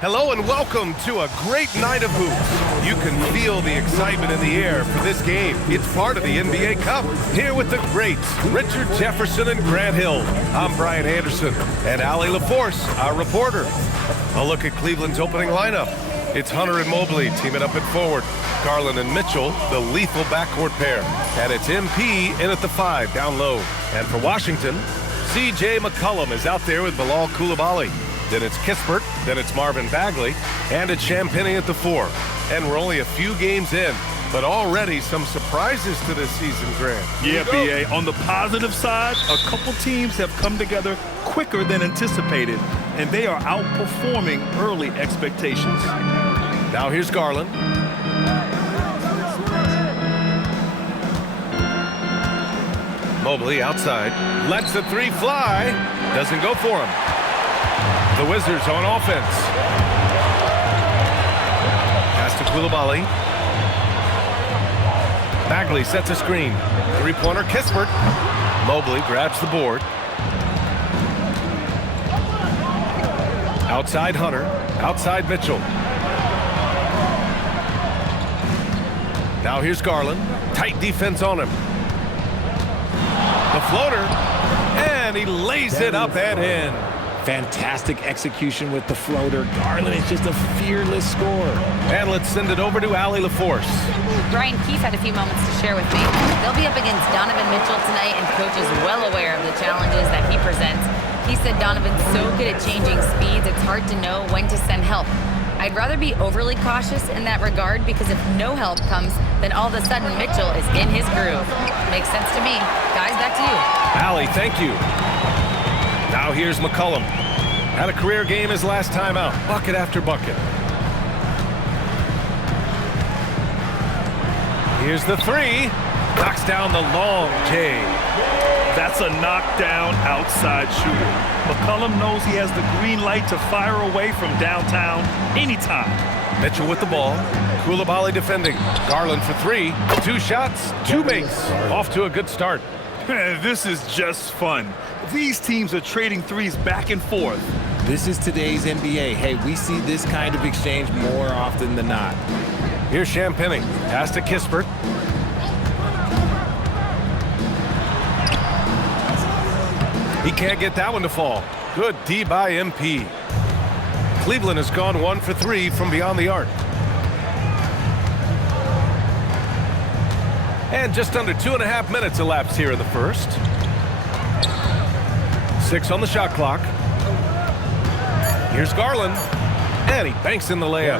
Hello and welcome to a great night of hoops. You can feel the excitement in the air for this game. It's part of the NBA Cup. Here with the greats, Richard Jefferson and Grant Hill. I'm Brian Anderson and Allie LaForce, our reporter. A look at Cleveland's opening lineup. It's Hunter and Mobley teaming up at forward. Garland and Mitchell, the lethal backcourt pair. And it's MP in at the 5, down low. And for Washington, C.J. McCollum is out there with Bilal Coulibaly. Then it's Kispert, then it's Marvin Bagley, and it's Champagnie at the 4. And we're only a few games in, but already some surprises to this season, Grant. Yeah, B.A. On the positive side, a couple teams have come together quicker than anticipated, and they are outperforming early expectations. Now here's Garland. Mobley outside, lets the 3 fly, doesn't go for him. The Wizards on offense. Pass to Coulibaly. Bagley sets a screen. Three-pointer, Kispert. Mobley grabs the board. Outside Hunter. Outside Mitchell. Now here's Garland. Tight defense on him. The floater. And he lays it up and in. Fantastic execution with the floater. Garland is just a fearless scorer. And let's send it over to Allie LaForce. Brian Keefe had a few moments to share with me. They'll be up against Donovan Mitchell tonight, and coach is well aware of the challenges that he presents. He said Donovan's so good at changing speeds, it's hard to know when to send help. I'd rather be overly cautious in that regard, because if no help comes, then all of a sudden Mitchell is in his groove. Makes sense to me. Guys, back to you. Allie, thank you. Now here's McCollum. Had a career game his last time out. Bucket after bucket. Here's the 3. Knocks down the long J. That's a knockdown outside shooter. McCollum knows he has the green light to fire away from downtown anytime. Mitchell with the ball. Coulibaly defending. Garland for 3. 2 shots, 2 makes. Off to a good start. This is just fun. These teams are trading threes back and forth. This is today's NBA. Hey, we see this kind of exchange more often than not. Here's Champagnie. Pass to Kispert. He can't get that one to fall. Good D by MP. Cleveland has gone 1 for 3 from beyond the arc. And just under 2.5 minutes elapsed here in the first. 6 on the shot clock. Here's Garland. And he banks in the layup.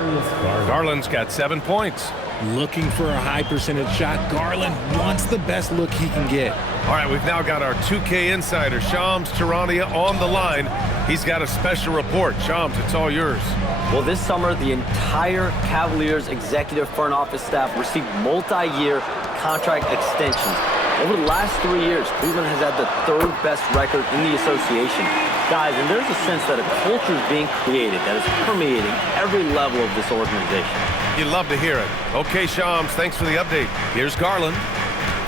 Garland's got 7 points. Looking for a high percentage shot. Garland wants the best look he can get. All right, we've now got our 2K insider, Shams Charania, on the line. He's got a special report. Shams, it's all yours. Well, this summer, the entire Cavaliers executive front office staff received multi-year contract extensions. Over the last 3 years, Cleveland has had the 3rd best record in the association. Guys, and there's a sense that a culture is being created that is permeating every level of this organization. You love to hear it. Okay, Shams, thanks for the update. Here's Garland,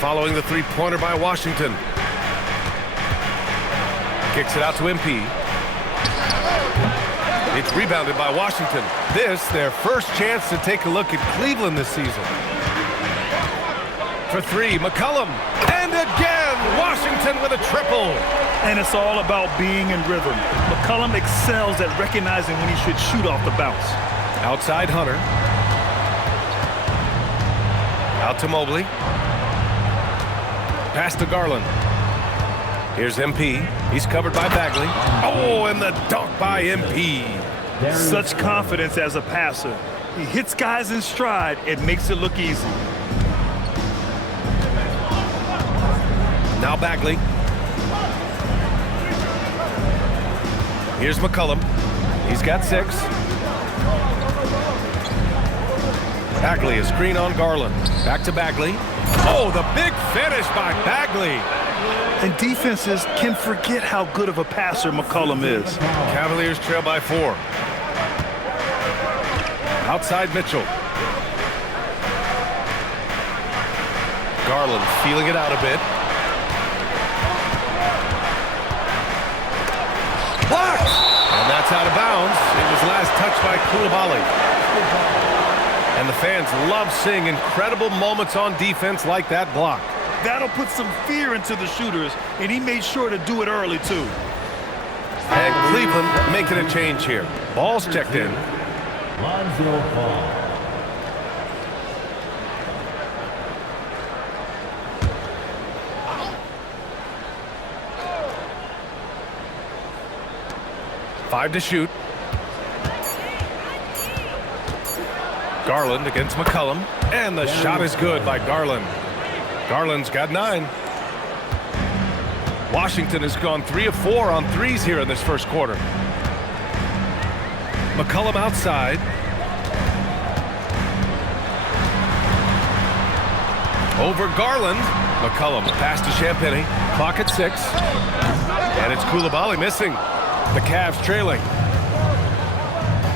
following the 3-pointer by Washington. Kicks it out to MP. It's rebounded by Washington. This, their first chance to take a look at Cleveland this season. For 3, McCollum. And again, Washington with a triple. And it's all about being in rhythm. McCollum excels at recognizing when he should shoot off the bounce. Outside Hunter. Out to Mobley. Pass to Garland. Here's MP. He's covered by Bagley. Oh, and the dunk by MP. Such confidence as a passer. He hits guys in stride. It makes it look easy. Now Bagley. Here's McCollum. He's got 6. Bagley, a screen on Garland. Back to Bagley. Oh, the big finish by Bagley. And defenses can forget how good of a passer McCollum is. Cavaliers trail by 4. Outside Mitchell. Garland feeling it out a bit. Blocked! And that's out of bounds. It was his last touch by Koulibaly. And the fans love seeing incredible moments on defense like that block. That'll put some fear into the shooters, and he made sure to do it early, too. And Cleveland making a change here. Ball's checked in. Lonzo Ball. Five to shoot. Garland against McCollum. And the shot is good by Garland. Garland's got 9. Washington has gone 3 of 4 on threes here in this first quarter. McCollum outside. Over Garland. McCollum pass to Champagnie. Clock at 6. And it's Koulibaly missing. The Cavs trailing.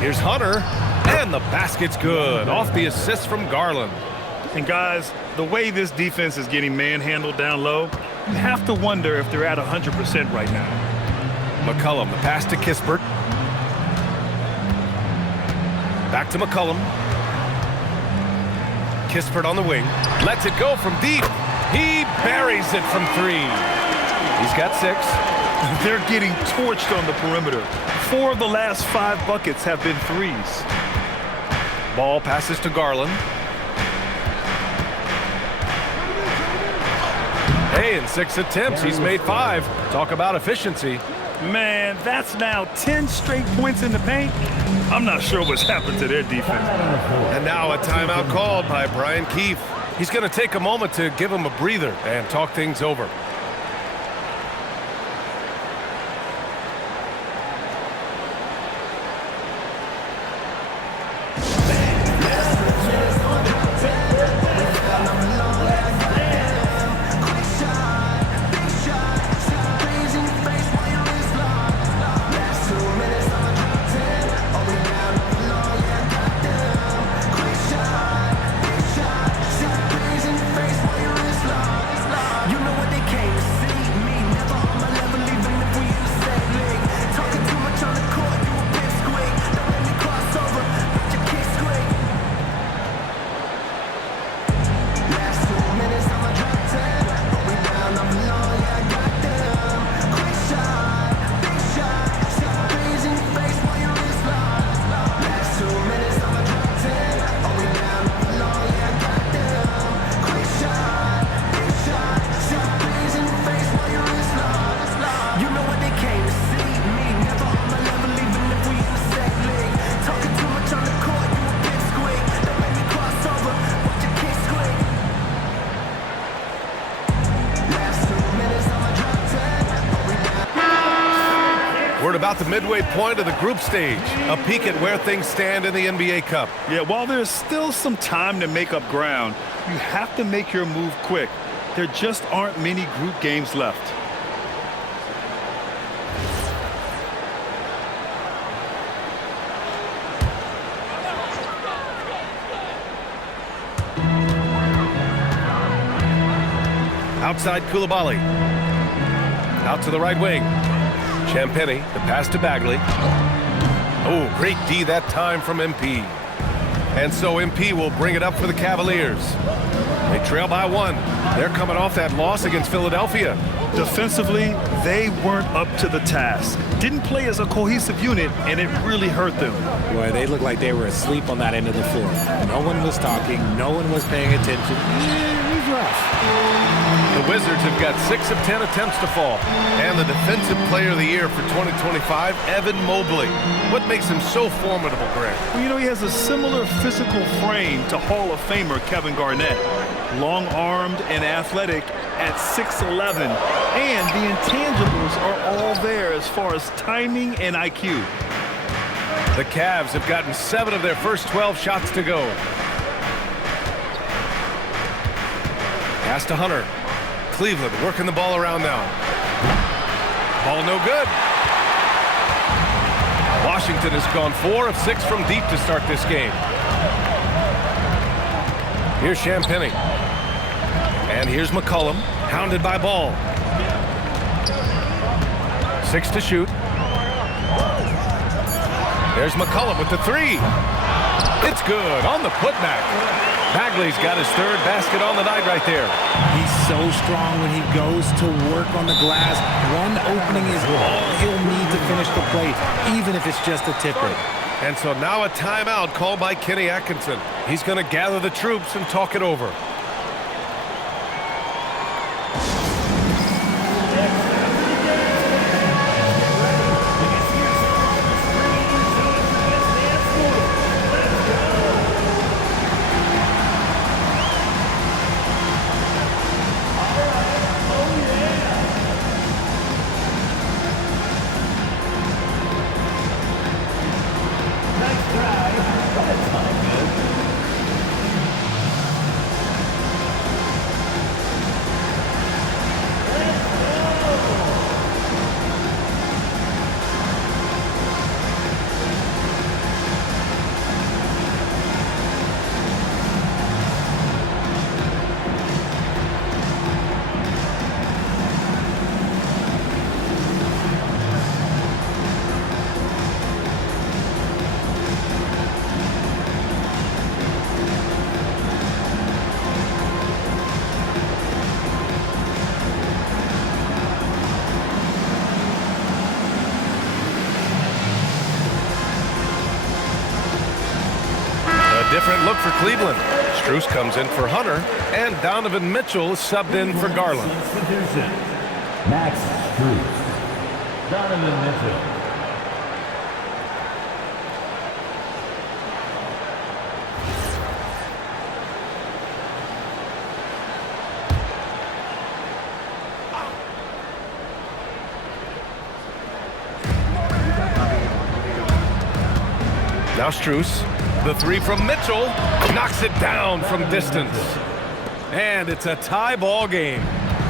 Here's Hunter. And the basket's good. Off the assist from Garland. And guys, the way this defense is getting manhandled down low, you have to wonder if they're at 100% right now. McCollum, the pass to Kispert. Back to McCollum. Kispert on the wing. Lets it go from deep. He buries it from 3. He's got 6. They're getting torched on the perimeter. 4 of the last 5 buckets have been threes. Ball passes to Garland. Hey, in 6 attempts, he's made 5. Talk about efficiency. Man, that's now 10 straight points in the paint. I'm not sure what's happened to their defense. And now a timeout called by Brian Keefe. He's going to take a moment to give him a breather and talk things over. We're about the midway point of the group stage. A peek at where things stand in the NBA Cup. Yeah, while there's still some time to make up ground, you have to make your move quick. There just aren't many group games left. Outside Koulibaly. Out to the right wing. Champagnie, the pass to Bagley. Oh, great D that time from MP. And so MP will bring it up for the Cavaliers. They trail by 1. They're coming off that loss against Philadelphia. Defensively, they weren't up to the task. Didn't play as a cohesive unit, and it really hurt them. Boy, they looked like they were asleep on that end of the floor. No one was talking. No one was paying attention. It was rough. The Wizards have got 6 of 10 attempts to fall. And the Defensive Player of the Year for 2025, Evan Mobley. What makes him so formidable, Grant? Well, you know, he has a similar physical frame to Hall of Famer Kevin Garnett. Long-armed and athletic at 6'11". And the intangibles are all there as far as timing and IQ. The Cavs have gotten 7 of their first 12 shots to go. Pass to Hunter. Cleveland working the ball around now. Ball no good. Washington has gone 4 of 6 from deep to start this game. Here's Champagnie. And here's McCollum, hounded by Ball. 6 to shoot. There's McCullum with the three. It's good on the putback. Bagley's got his third basket on the night right there. He's so strong when he goes to work on the glass. One opening is all he'll need to finish the play, even if it's just a tip-in. And so now a timeout called by Kenny Atkinson. He's going to gather the troops and talk it over. Different look for Cleveland. Strus comes in for Hunter, and Donovan Mitchell is subbed in for Garland. Substitution. Max Strus. Donovan Mitchell. Now Strus. The three from Mitchell knocks it down from distance. And it's a tie ball game.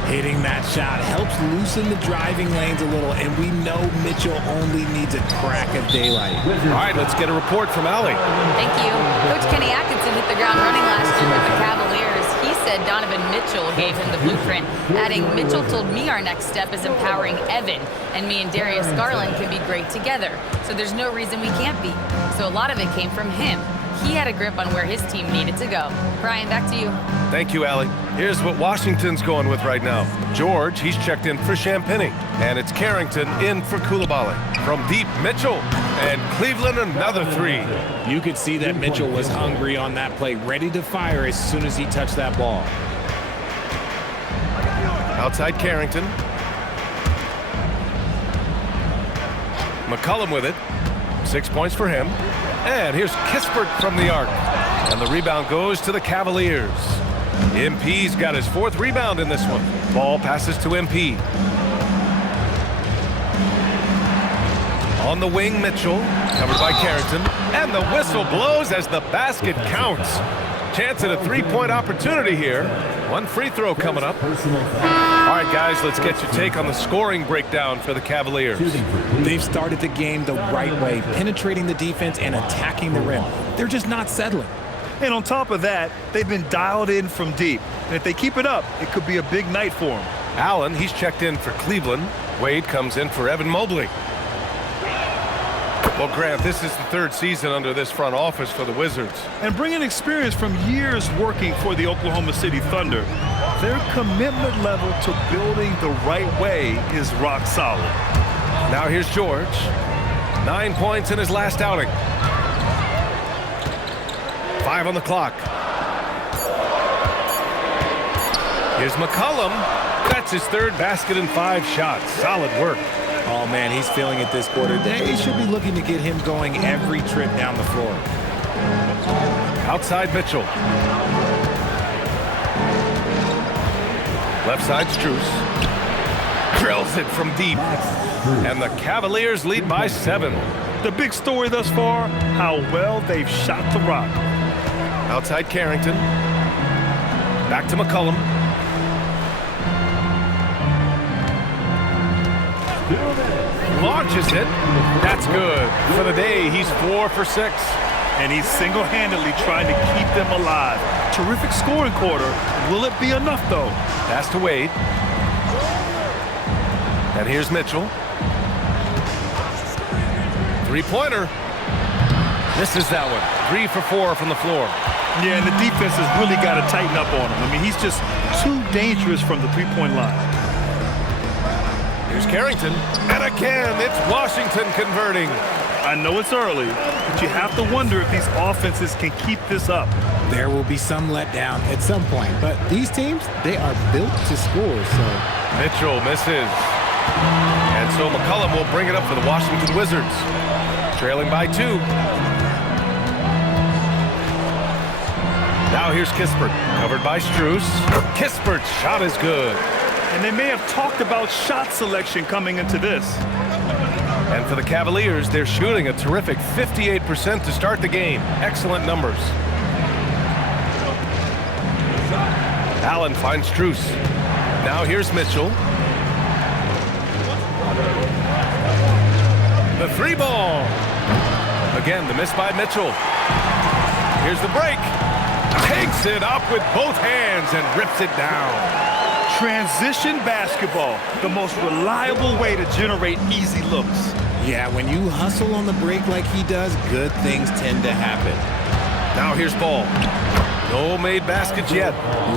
Hitting that shot helps loosen the driving lanes a little, and we know Mitchell only needs a crack of daylight. All right, let's get a report from Allie. Thank you. Coach Kenny Atkinson hit the ground running last year with the Cavaliers. He said Donovan Mitchell gave him the blueprint, adding, "Mitchell told me our next step is empowering Evan, and me and Darius Garland can be great together. So there's no reason we can't be." So a lot of it came from him. He had a grip on where his team needed to go. Brian, back to you. Thank you, Allie. Here's what Washington's going with right now. George, he's checked in for Champagny. And it's Carrington in for Coulibaly. From deep, Mitchell. And Cleveland, another three. You could see that Mitchell was hungry on that play, ready to fire as soon as he touched that ball. Outside Carrington. McCullum with it. 6 points for him. And here's Kispert from the arc. And the rebound goes to the Cavaliers. MP's got his fourth rebound in this one. Ball passes to MP. On the wing, Mitchell. Covered by Carrington. And the whistle blows as the basket counts. Chance at a three-point opportunity here. One free throw coming up. All right, guys, let's get your take on the scoring breakdown for the Cavaliers. They've started the game the right way, penetrating the defense and attacking the rim. They're just not settling. And on top of that, they've been dialed in from deep. And if they keep it up, it could be a big night for them. Allen, he's checked in for Cleveland. Wade comes in for Evan Mobley. Well, Grant, this is the third season under this front office for the Wizards. And bringing experience from years working for the Oklahoma City Thunder, their commitment level to building the right way is rock solid. Now here's George. 9 points in his last outing. 5 on the clock. Here's McCullum. That's his third basket in 5 shots. Solid work. Oh, man, he's feeling it this quarter. They should be looking to get him going every trip down the floor. Outside Mitchell. Left side Strus. Drills it from deep. And the Cavaliers lead by 7. The big story thus far, how well they've shot the rock. Outside Carrington. Back to McCullum. Launches it. That's good. For the day, he's 4 for 6. And he's single-handedly trying to keep them alive. Terrific scoring quarter. Will it be enough, though? Pass to Wade. And here's Mitchell. Three-pointer. Misses that one. 3 for 4 from the floor. Yeah, and the defense has really got to tighten up on him. I mean, he's just too dangerous from the three-point line. Here's Carrington. And again, it's Washington converting. I know it's early, but you have to wonder if these offenses can keep this up. There will be some letdown at some point, but these teams, they are built to score, so. Mitchell misses. And so McCollum will bring it up for the Washington Wizards. Trailing by 2. Now here's Kispert, covered by Strus. Kispert's shot is good. And they may have talked about shot selection coming into this. And for the Cavaliers, they're shooting a terrific 58% to start the game. Excellent numbers. Allen finds Strus. Now here's Mitchell. The 3 ball. Again, the miss by Mitchell. Here's the break. Takes it up with both hands and rips it down. Transition basketball, the most reliable way to generate easy looks. Yeah, when you hustle on the break like he does, good things tend to happen. Now here's Ball. No made baskets yet.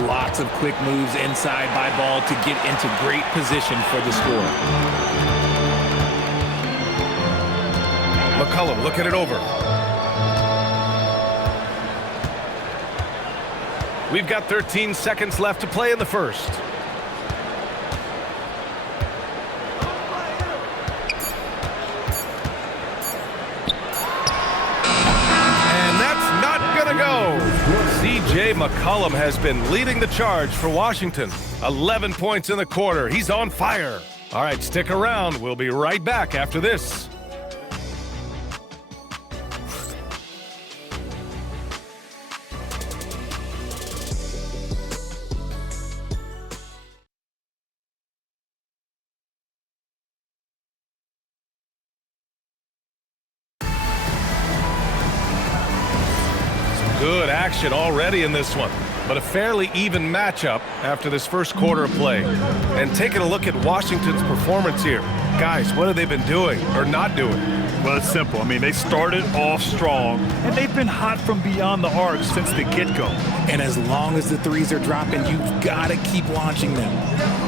Lots of quick moves inside by Ball to get into great position for the score. McCollum looking it over. We've got 13 seconds left to play in the first. And that's not gonna go. C.J. McCollum has been leading the charge for Washington. 11 points in the quarter. He's on fire. All right, stick around. We'll be right back after this. Good action already in this one, but a fairly even matchup after this first quarter of play. And taking a look at Washington's performance here. Guys, what have they been doing or not doing? Well, it's simple. I mean, they started off strong, and they've been hot from beyond the arc since the get-go. And as long as the threes are dropping, you've got to keep launching them.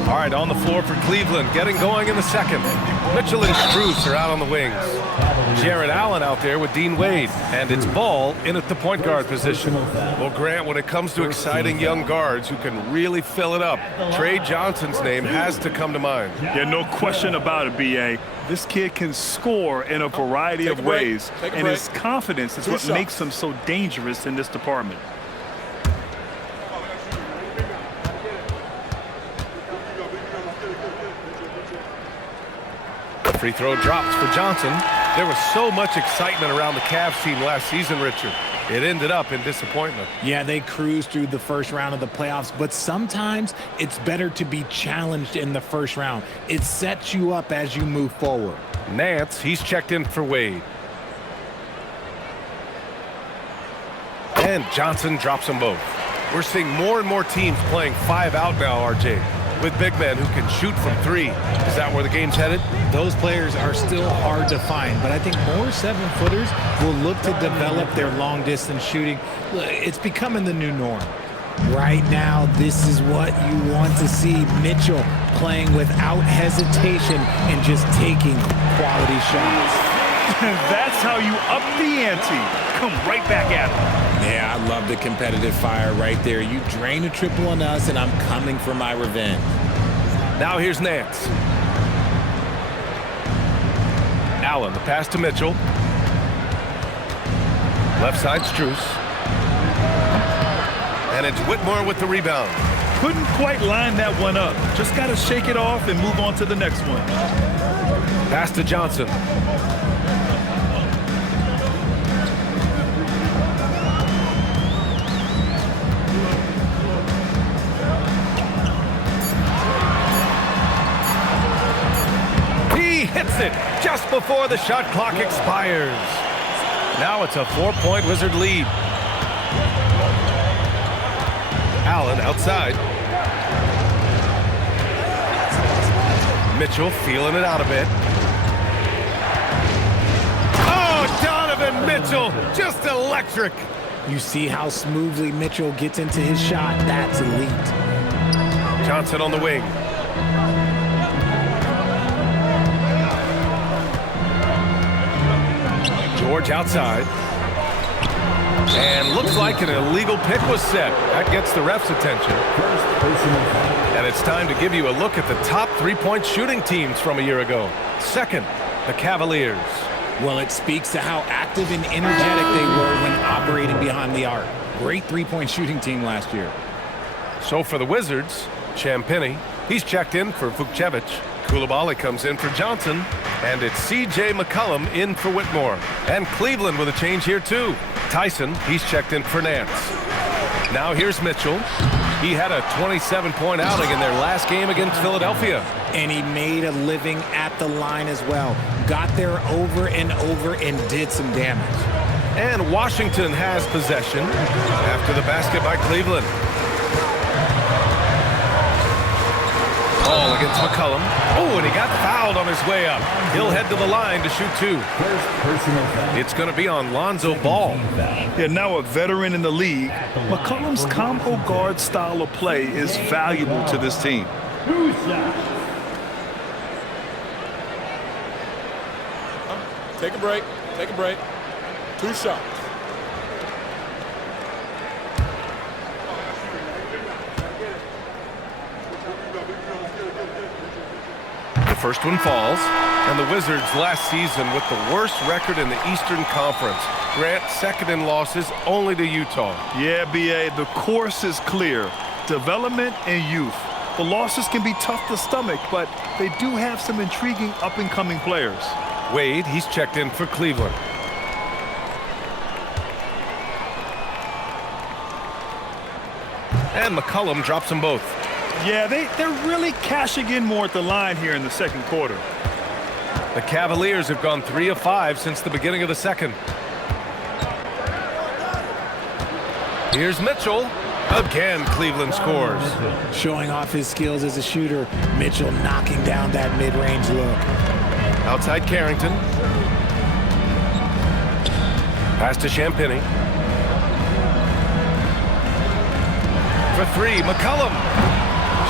All right, on the floor for Cleveland, getting going in the second. Mitchell and Strus are out on the wings. Jared Allen out there with Dean Wade, and it's Ball in at the point guard position. Well, Grant, when it comes to exciting young guards who can really fill it up, Trey Johnson's name has to come to mind. Yeah, no question about it, B.A. This kid can score in a variety of ways, and his confidence is what makes him so dangerous in this department. Free throw drops for Johnson. There was so much excitement around the Cavs team last season, Richard. It ended up in disappointment. Yeah, they cruised through the first round of the playoffs, but sometimes it's better to be challenged in the first round. It sets you up as you move forward. Nance, he's checked in for Wade. And Johnson drops them both. We're seeing more and more teams playing 5 out now, RJ, with big men who can shoot from 3. Is that where the game's headed? Those players are still hard to find, but I think more 7-footers will look to develop their long-distance shooting. It's becoming the new norm. Right now, this is what you want to see. Mitchell playing without hesitation and just taking quality shots. That's how you up the ante. Come right back at him. Yeah, I love the competitive fire right there. You drain a triple on us, and I'm coming for my revenge. Now here's Nance. Allen, the pass to Mitchell. Left side, Strus. And it's Whitmore with the rebound. Couldn't quite line that one up. Just got to shake it off and move on to the next one. Pass to Johnson. He hits it just before the shot clock expires. Now it's a 4-point Wizard lead. Allen outside. Mitchell feeling it out a bit. Oh, Donovan Mitchell Oh, just electric. You see how smoothly Mitchell gets into his shot. That's elite. Johnson on the wing. George outside. And looks like an illegal pick was set. That gets the ref's attention. And it's time to give you a look at the top three-point shooting teams from a year ago. Second, the Cavaliers. Well, it speaks to how active and energetic they were when operating behind the arc. Great three-point shooting team last year. So for the Wizards, Champagnie, he's checked in for Vukcevic. Coulibaly comes in for Johnson. And it's C.J. McCollum in for Whitmore. And Cleveland with a change here, too. Tyson, he's checked in for Nance. Now here's Mitchell. He had a 27-point outing in their last game against Philadelphia. And he made a living at the line as well. Got there over and over and did some damage. And Washington has possession after the basket by Cleveland. Ball against McCollum. Oh, and he got fouled on his way up. He'll head to the line to shoot two. It's going to be on Lonzo Ball. Yeah, now a veteran in the league, McCollum's combo guard style of play is valuable to this team. Take a break. Take a break. 2 shots. The first one falls, and the Wizards last season with the worst record in the Eastern Conference. Grant second in losses only to Utah. Yeah, B.A., the course is clear. Development and youth. The losses can be tough to stomach, but they do have some intriguing up-and-coming players. Wade, he's checked in for Cleveland. And McCollum drops them both. Yeah, they're really cashing in more at the line here in the second quarter. The Cavaliers have gone 3 of 5 since the beginning of the second. Here's Mitchell. Again, Cleveland scores. Showing off his skills as a shooter. Mitchell knocking down that mid-range look. Outside Carrington. Pass to Champagnie. For 3, McCollum.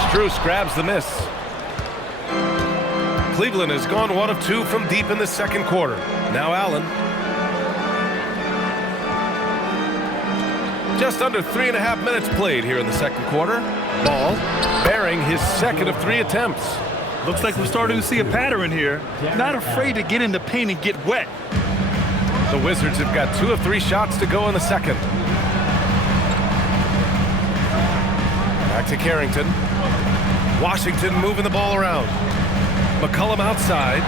Strus grabs the miss. Cleveland has gone 1 of 2 from deep in the second quarter. Now Allen. Just under 3.5 minutes played here in the second quarter. Ball bearing his second of 3 attempts. Looks like we're starting to see a pattern here. Not afraid to get in the paint and get wet. The Wizards have got 2 of 3 shots to go in the second. Back to Carrington. Washington moving the ball around. McCollum outside.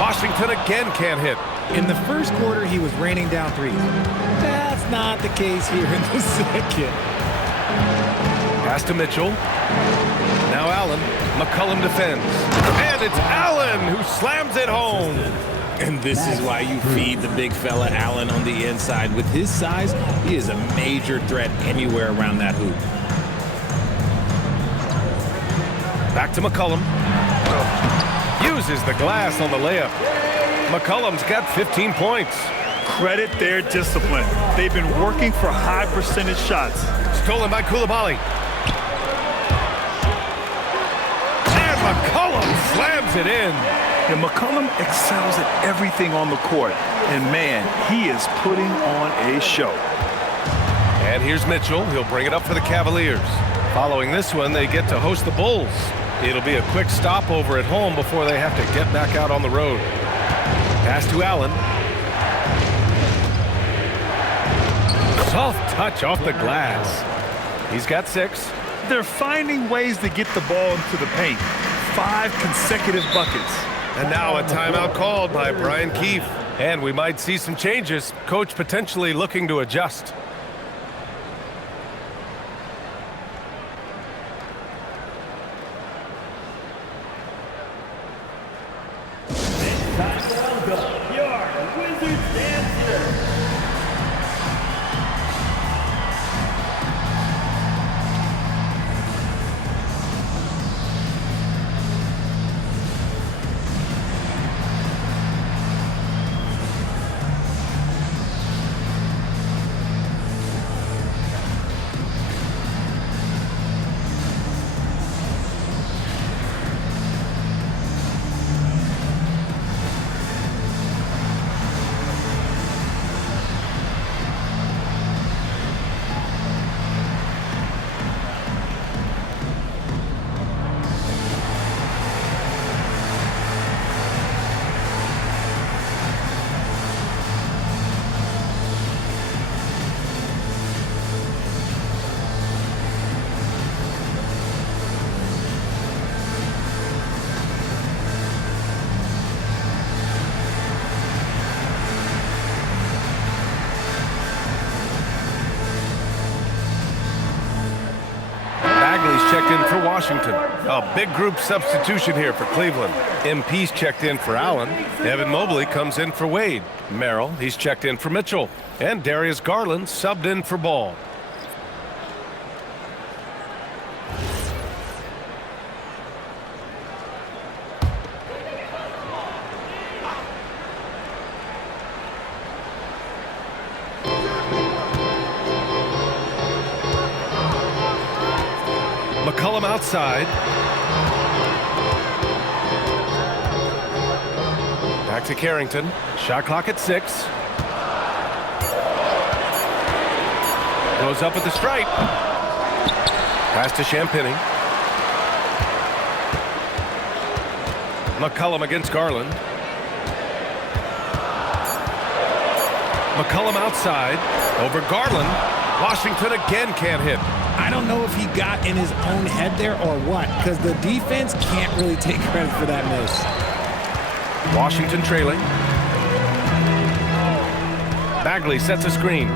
Washington again can't hit. In the first quarter, he was raining down threes. That's not the case here in the second. Pass to Mitchell. Now Allen. McCollum defends. And it's Allen who slams it home. And this is why you feed the big fella Allen on the inside. With his size, he is a major threat anywhere around that hoop. Back to McCollum. Uses the glass on the layup. McCollum's got 15 points. Credit their discipline. They've been working for high percentage shots. Stolen by Coulibaly. And McCollum slams it in. And McCollum excels at everything on the court. And man, he is putting on a show. And here's Mitchell. He'll bring it up for the Cavaliers. Following this one, they get to host the Bulls. It'll be a quick stopover at home before they have to get back out on the road. Pass to Allen. Soft touch off the glass. He's got 6. They're finding ways to get the ball into the paint. 5 consecutive buckets. And now a timeout called by Brian Keefe. And we might see some changes. Coach potentially looking to adjust. Washington. A big group substitution here for Cleveland. MP's checked in for Allen. Evan Mobley comes in for Wade. Merrill, he's checked in for Mitchell. And Darius Garland subbed in for Ball. McCollum outside. Back to Carrington. Shot clock at 6. Goes up at the stripe. Pass to Champagny. McCollum against Garland. McCollum outside. Over Garland. Washington again can't hit. I don't know if he got in his own head there or what, because the defense can't really take credit for that miss. Washington trailing. Bagley sets a screen.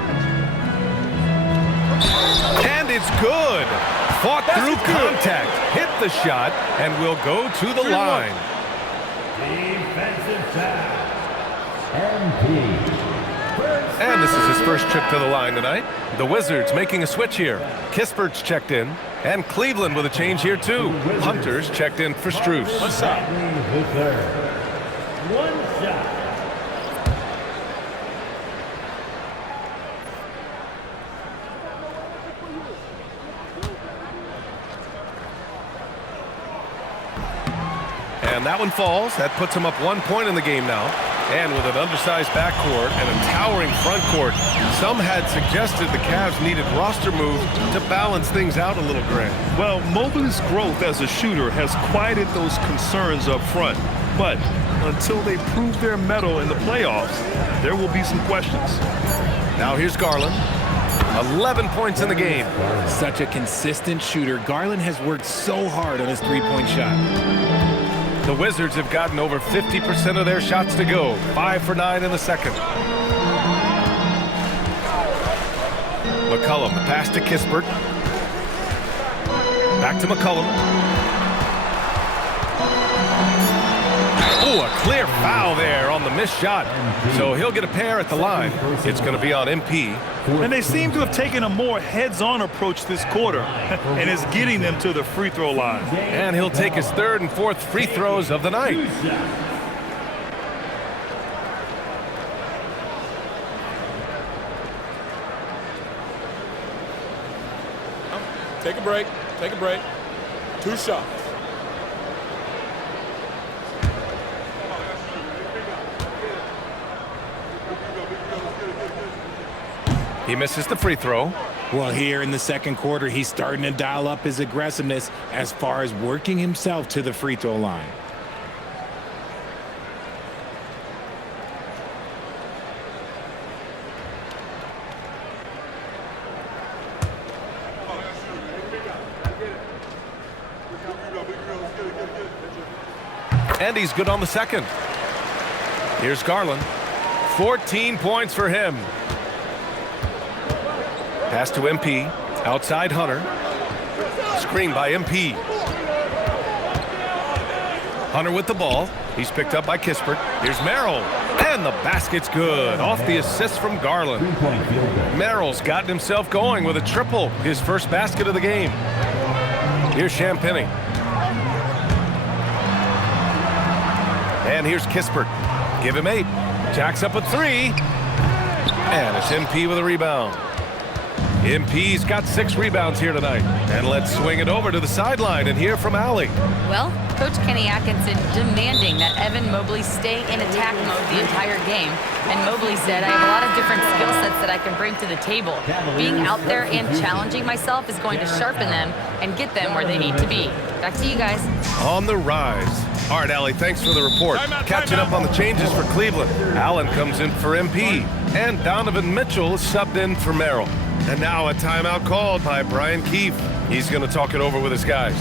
And it's good. Fought through contact. Hit the shot and will go to the line. Defensive foul. MP. And this is his first trip to the line tonight. The Wizards making a switch here. Kispert's checked in. And Cleveland with a change here too. Hunter's checked in for Strus. One shot. One shot. And that one falls. That puts him up 1 point in the game now. And with an undersized backcourt and a towering front court, some had suggested the Cavs needed roster moves to balance things out a little, Grant. Well, Mobley's growth as a shooter has quieted those concerns up front. But until they prove their mettle in the playoffs, there will be some questions. Now here's Garland. 11 points in the game. Such a consistent shooter. Garland has worked so hard on his three-point shot. The Wizards have gotten over 50% of their shots to go. 5 for 9 in the second. McCollum, pass to Kispert. Back to McCollum. Oh, a clear foul there on the missed shot. So he'll get a pair at the line. It's going to be on MP. And they seem to have taken a more heads-on approach this quarter, and it's getting them to the free throw line. And he'll take his third and fourth free throws of the night. Take a break. Take a break. 2 shots. He misses the free throw. Well, here in the second quarter, he's starting to dial up his aggressiveness as far as working himself to the free throw line. And he's good on the second. Here's Garland. 14 points for him. Pass to MP. Outside Hunter. Screen by MP. Hunter with the ball. He's picked up by Kispert. Here's Merrill. And the basket's good. Off the assist from Garland. Merrill's gotten himself going with a triple. His first basket of the game. Here's Champagny. And here's Kispert. Give him 8. Jacks up a 3. And it's MP with a rebound. MP's got 6 rebounds here tonight. And let's swing it over to the sideline and hear from Allie. Well, Coach Kenny Atkinson demanding that Evan Mobley stay in attack mode the entire game. And Mobley said, I have a lot of different skill sets that I can bring to the table. Being out there and challenging myself is going to sharpen them and get them where they need to be. Back to you guys. On the rise. All right, Allie, thanks for the report. Catching up on the changes for Cleveland. Allen comes in for MP. And Donovan Mitchell is subbed in for Merrill. And now a timeout called by Brian Keefe. He's going to talk it over with his guys.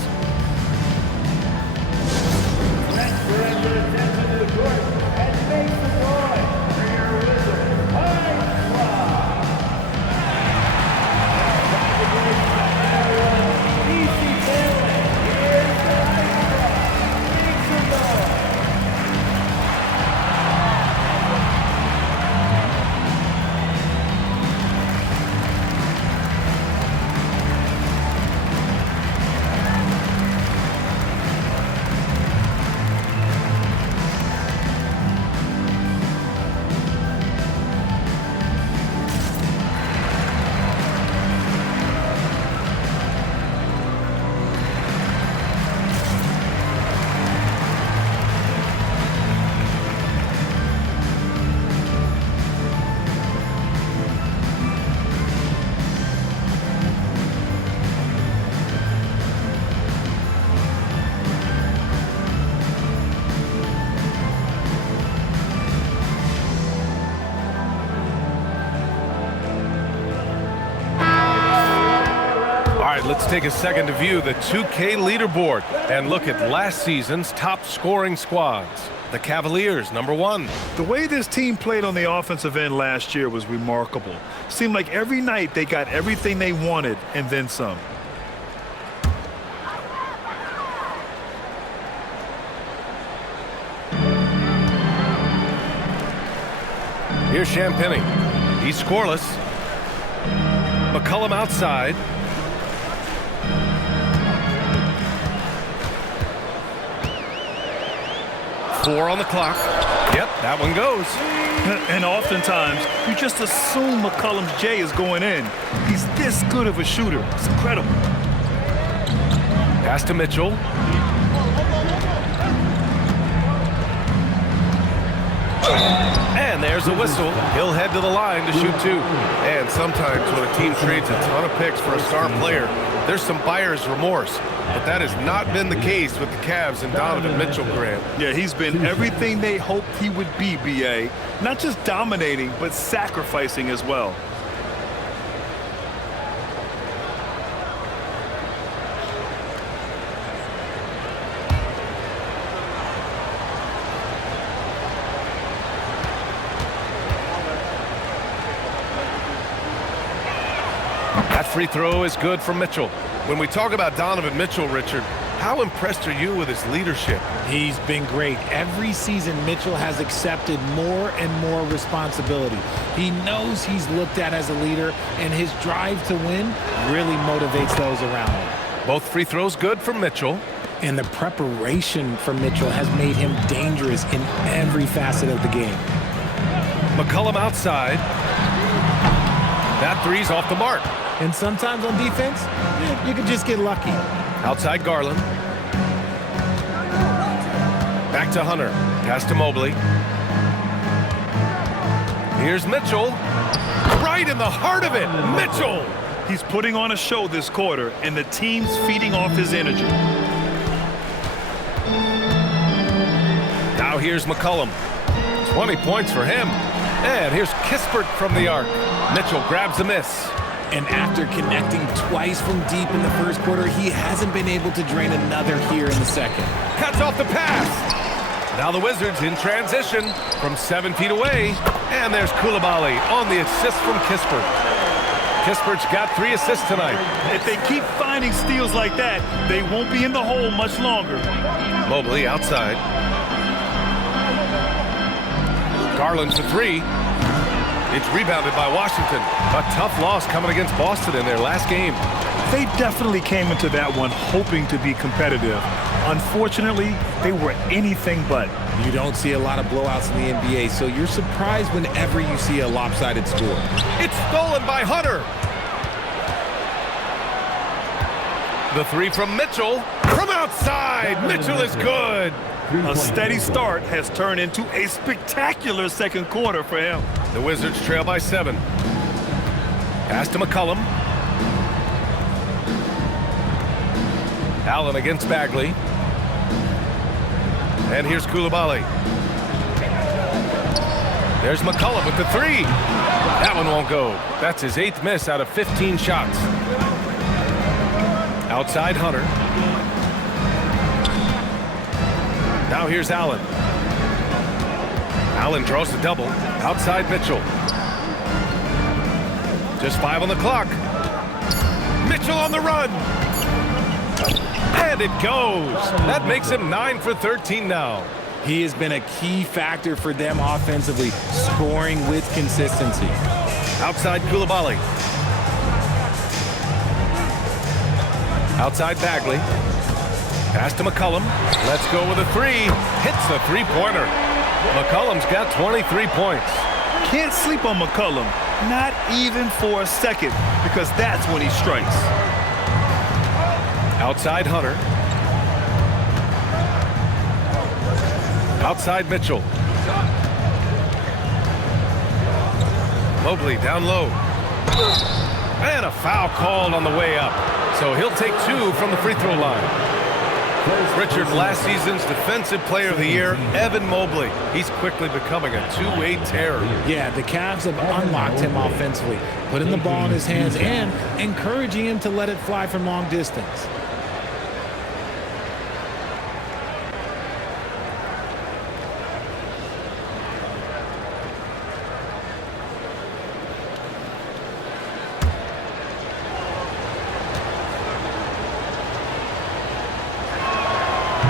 right, let's take a second to view the 2K leaderboard and look at last season's top scoring squads. The Cavaliers, #1. The way this team played on the offensive end last year was remarkable. Seemed like every night they got everything they wanted and then some. Here's Champagny. He's scoreless. McCollum outside. Four on the clock. Yep, that one goes. And oftentimes, you just assume McCollum's J is going in. He's this good of a shooter. It's incredible. Pass to Mitchell. And there's a whistle. He'll head to the line to shoot two. And sometimes when a team trades a ton of picks for a star player, there's some buyer's remorse. But that has not been the case with the Cavs and Donovan Mitchell, Grant. Yeah, he's been everything they hoped he would be, B.A. Not just dominating, but sacrificing as well. That free throw is good for Mitchell. When we talk about Donovan Mitchell, Richard, how impressed are you with his leadership? He's been great. Every season, Mitchell has accepted more and more responsibility. He knows he's looked at as a leader, and his drive to win really motivates those around him. Both free throws good for Mitchell. And the preparation for Mitchell has made him dangerous in every facet of the game. McCollum outside. That three's off the mark. And sometimes on defense, you can just get lucky. Outside Garland. Back to Hunter. Pass to Mobley. Here's Mitchell. Right in the heart of it. Mitchell. He's putting on a show this quarter, and the team's feeding off his energy. Now here's McCollum. 20 points for him. And here's Kispert from the arc. Mitchell grabs a miss. And after connecting twice from deep in the first quarter, he hasn't been able to drain another here in the second. Cuts off the pass. Now the Wizards in transition from 7 feet away. And there's Coulibaly on the assist from Kispert. Kispert's got 3 assists tonight. If they keep finding steals like that, they won't be in the hole much longer. Mobley outside. Garland for 3. It's rebounded by Washington. A tough loss coming against Boston in their last game. They definitely came into that one hoping to be competitive. Unfortunately, they were anything but. You don't see a lot of blowouts in the NBA, so you're surprised whenever you see a lopsided score. It's stolen by Hunter. The 3 from Mitchell. From outside, Mitchell is good. A steady start has turned into a spectacular second quarter for him. The Wizards trail by 7. Pass to McCollum. Allen against Bagley. And here's Coulibaly. There's McCollum with the 3. That one won't go. That's his 8th miss out of 15 shots. Outside Hunter. Now here's Allen. Allen draws the double. Outside Mitchell. Just 5 on the clock. Mitchell on the run. And it goes. That makes him 9 for 13 now. He has been a key factor for them offensively, scoring with consistency. Outside Coulibaly. Outside Bagley. Pass to McCollum. Let's go with a 3. Hits the 3-pointer. McCollum's got 23 points. Can't sleep on McCollum, not even for a second, because that's when he strikes. Outside Hunter. Outside Mitchell. Mobley down low. And a foul called on the way up. So he'll take 2 from the free throw line. Richard, last season's Defensive Player of the Year, Evan Mobley. He's quickly becoming a two-way terror. Yeah, the Cavs have unlocked him offensively, putting the ball in his hands and encouraging him to let it fly from long distance.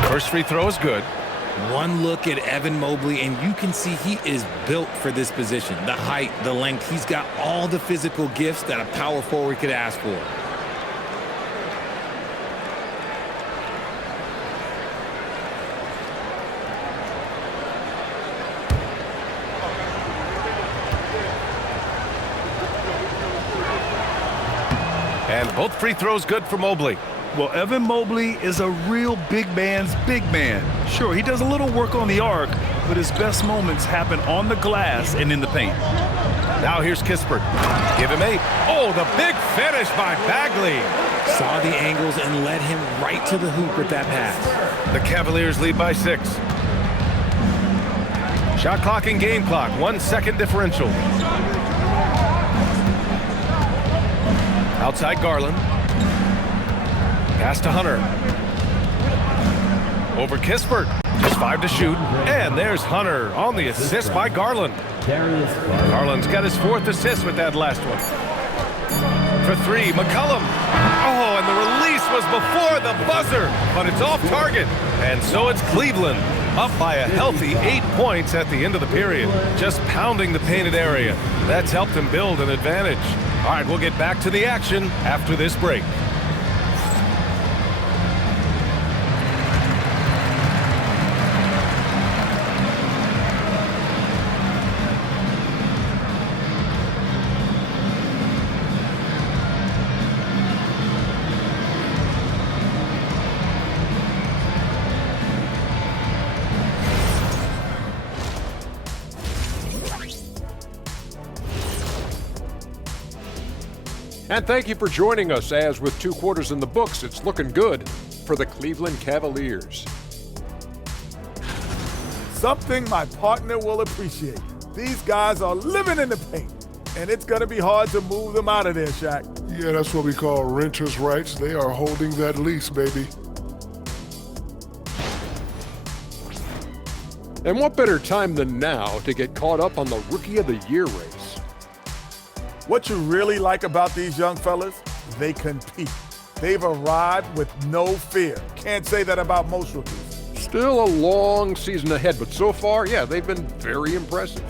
First free throw is good. One look at Evan Mobley, and you can see he is built for this position. The height, the length, he's got all the physical gifts that a power forward could ask for. And both free throws good for Mobley. Well, Evan Mobley is a real big man's big man. Sure, he does a little work on the arc, but his best moments happen on the glass and in the paint. Now here's Kispert. Give him 8. Oh, the big finish by Bagley. Saw the angles and led him right to the hoop with that pass. The Cavaliers lead by 6. Shot clock and game clock, 1 second differential. Outside Garland. Pass to Hunter. Over Kispert. Just 5 to shoot. And there's Hunter on the assist by Garland. Garland's got his 4th assist with that last one. For 3, McCollum. Oh, and the release was before the buzzer, but it's off target. And so it's Cleveland, up by a healthy 8 points at the end of the period. Just pounding the painted area. That's helped him build an advantage. All right, we'll get back to the action after this break. And thank you for joining us as with 2 quarters in the books, it's looking good for the Cleveland Cavaliers. Something my partner will appreciate. These guys are living in the paint, and it's going to be hard to move them out of there, Shaq. Yeah, that's what we call renter's rights. They are holding that lease, baby. And what better time than now to get caught up on the Rookie of the Year race? What you really like about these young fellas, they compete. They've arrived with no fear. Can't say that about most rookies. Still a long season ahead, but so far, yeah, they've been very impressive.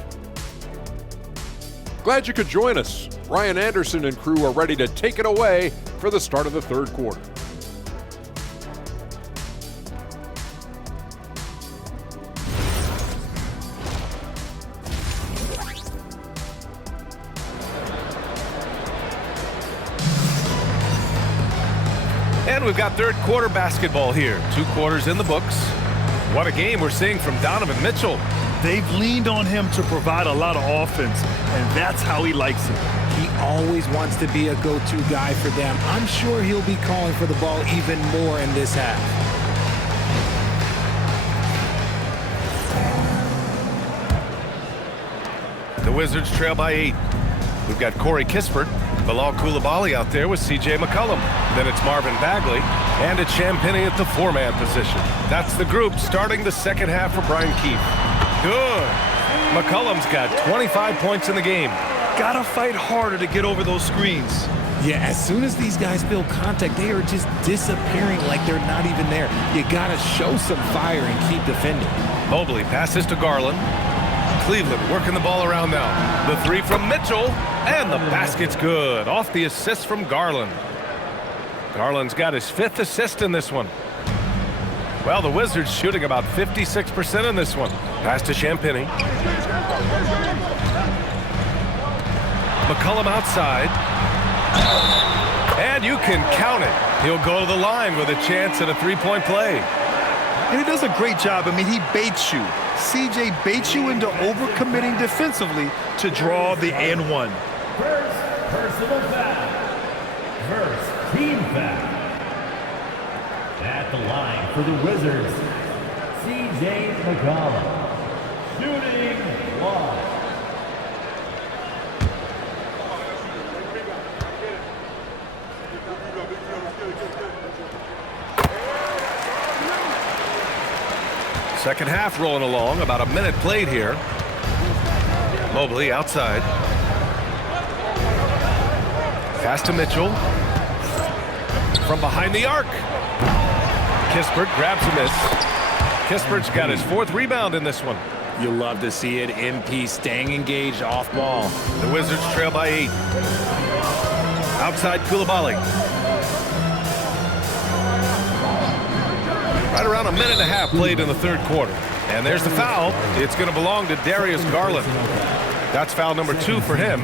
Glad you could join us. Ryan Anderson and crew are ready to take it away for the start of the 3rd quarter. And we've got 3rd quarter basketball here. 2 quarters in the books. What a game we're seeing from Donovan Mitchell. They've leaned on him to provide a lot of offense, and that's how he likes it. He always wants to be a go-to guy for them. I'm sure he'll be calling for the ball even more in this half. The Wizards trail by 8. We've got Corey Kispert, Bilal Coulibaly out there with C.J. McCollum. Then it's Marvin Bagley, and it's Champagnie at the 4-man position. That's the group starting the 2nd half for Brian Keefe. Good. McCollum's got 25 points in the game. Gotta fight harder to get over those screens. Yeah, as soon as these guys feel contact, they are just disappearing like they're not even there. You gotta show some fire and keep defending. Mobley passes to Garland. Cleveland working the ball around now. The 3 from Mitchell, and the basket's good. Off the assist from Garland. Garland's got his 5th assist in this one. Well, the Wizards shooting about 56% in this one. Pass to Champagnie. McCollum outside. And you can count it. He'll go to the line with a chance at a 3-point play. And he does a great job. I mean, he baits you. CJ baits you into overcommitting defensively to draw the and one. First personal foul. First team foul. At the line for the Wizards, C.J. McCollum. Shooting one. Second half rolling along, about a minute played here. Mobley outside. Pass to Mitchell. From behind the arc. Kispert grabs a miss. Kispert's got his 4th rebound in this one. You'll love to see it. MP staying engaged off ball. The Wizards trail by 8. Outside Coulibaly. Right around a minute and a half played in the 3rd quarter. And there's the foul. It's going to belong to Darius Garland. That's foul number 2 for him.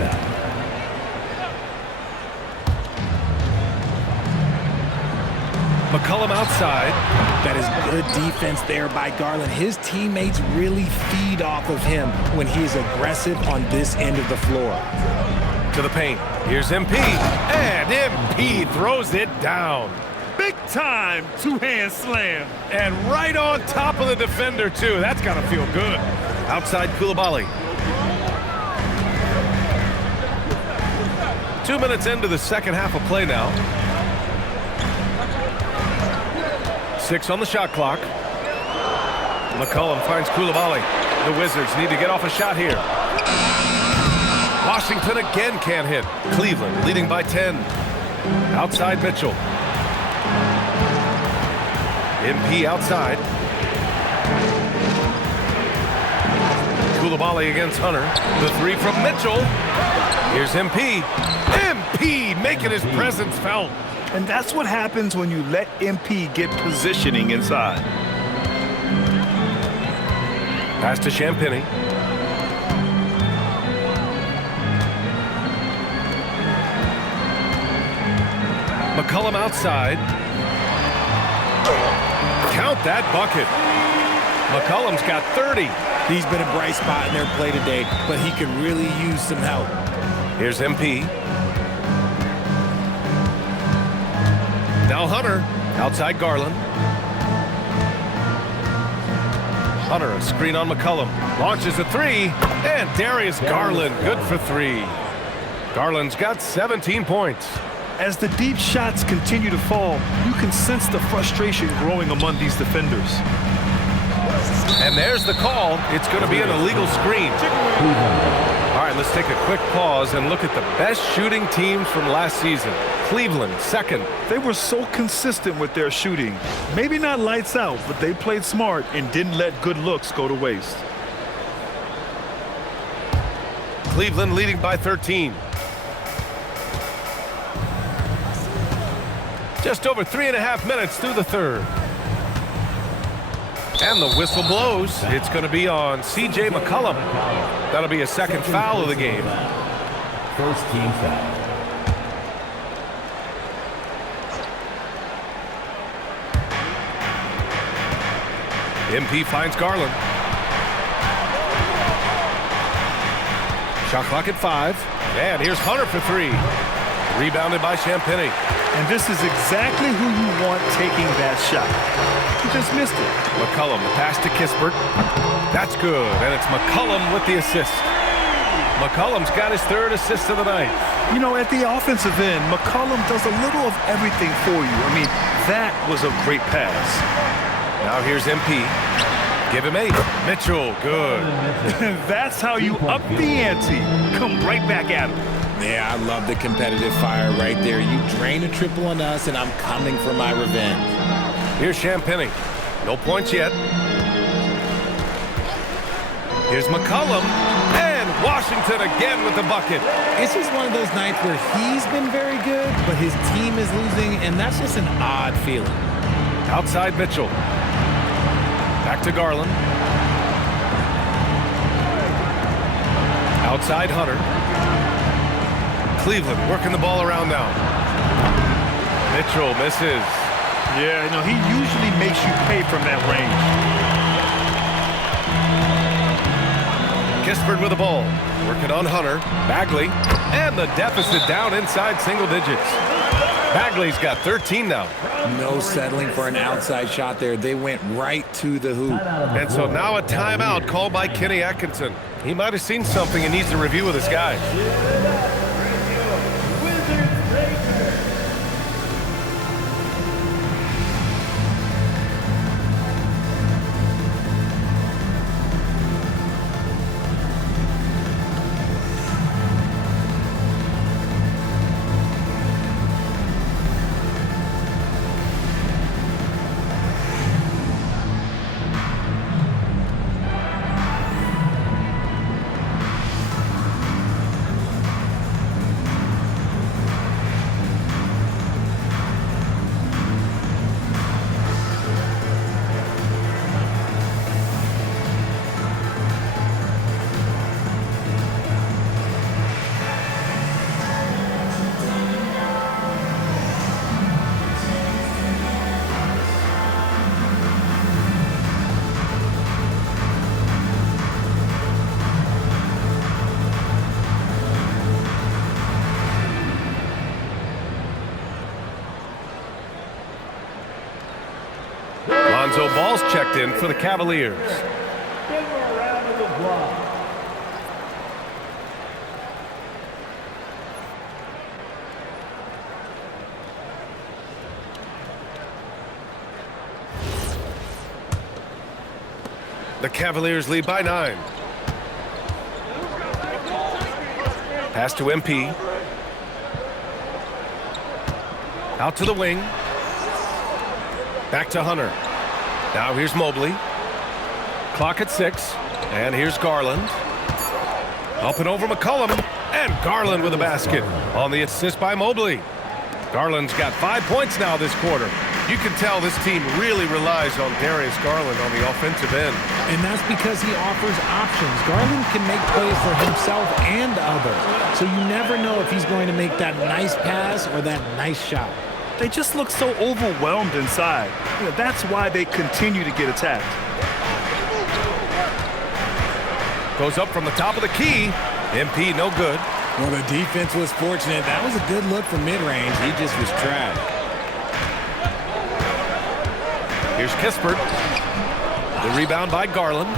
McCollum outside. That is good defense there by Garland. His teammates really feed off of him when he's aggressive on this end of the floor. To the paint. Here's MP. And MP throws it down. Big time two-hand slam. And right on top of the defender, too. That's got to feel good. Outside Coulibaly. 2 minutes into the second half of play now. 6 on the shot clock. McCollum finds Coulibaly. The Wizards need to get off a shot here. Washington again can't hit. Cleveland leading by 10. Outside Mitchell. MP outside. Coulibaly against Hunter. The 3 from Mitchell. Here's MP. MP making his presence felt. And that's what happens when you let MP get positioning inside. Pass to Champagnie. McCollum outside. Count that bucket. McCollum's got 30. He's been a bright spot in their play today, but he could really use some help. Here's MP. Now Hunter, outside Garland. Hunter, a screen on McCollum. Launches a 3, and Darius Garland, good for 3. Garland's got 17 points. As the deep shots continue to fall, you can sense the frustration growing among these defenders. And there's the call. It's going to be an illegal screen. All right, let's take a quick pause and look at the best shooting teams from last season. Cleveland, second. They were so consistent with their shooting. Maybe not lights out, but they played smart and didn't let good looks go to waste. Cleveland leading by 13. Just over 3.5 minutes through the 3rd. And the whistle blows. It's going to be on C.J. McCollum. That'll be a second foul of the game. First team foul. MP finds Garland. Shot clock at 5. And here's Hunter for 3. Rebounded by Champagnie. And this is exactly who you want taking that shot. He just missed it. McCollum, the pass to Kispert. That's good, and it's McCollum with the assist. McCollum's got his 3rd assist of the night. You know, at the offensive end, McCollum does a little of everything for you. I mean, that was a great pass. Now here's MP. Give him 8. Mitchell, good. That's how you up the ante. Come right back at him. Yeah, I love the competitive fire right there. You drain a triple on us, and I'm coming for my revenge. Here's Champagnie. No points yet. Here's McCollum. And Washington again with the bucket. It's just one of those nights where he's been very good, but his team is losing, and that's just an odd feeling. Outside Mitchell. Back to Garland. Outside Hunter. Cleveland working the ball around now. Mitchell misses. Yeah, you know, he usually makes you pay from that range. Kispert with the ball. Working on Hunter. Bagley. And the deficit down inside single digits. Bagley's got 13 now. No settling for an outside shot there. They went right to the hoop. And so now a timeout called by Kenny Atkinson. He might have seen something and needs to review with his guys. Lonzo Ball's checked in for the Cavaliers. Give him a round of applause. The Cavaliers lead by 9. Pass to MP. Out to the wing. Back to Hunter. Now here's Mobley. Clock at 6. And here's Garland. Up and over McCollum. And Garland with a basket on the assist by Mobley. Garland's got 5 points now this quarter. You can tell this team really relies on Darius Garland on the offensive end. And that's because he offers options. Garland can make plays for himself and others. So you never know if he's going to make that nice pass or that nice shot. They just look so overwhelmed inside. That's why they continue to get attacked. Goes up from the top of the key. MP no good. Well, the defense was fortunate. That was a good look from mid-range. He just was trapped. Here's Kispert. The rebound by Garland.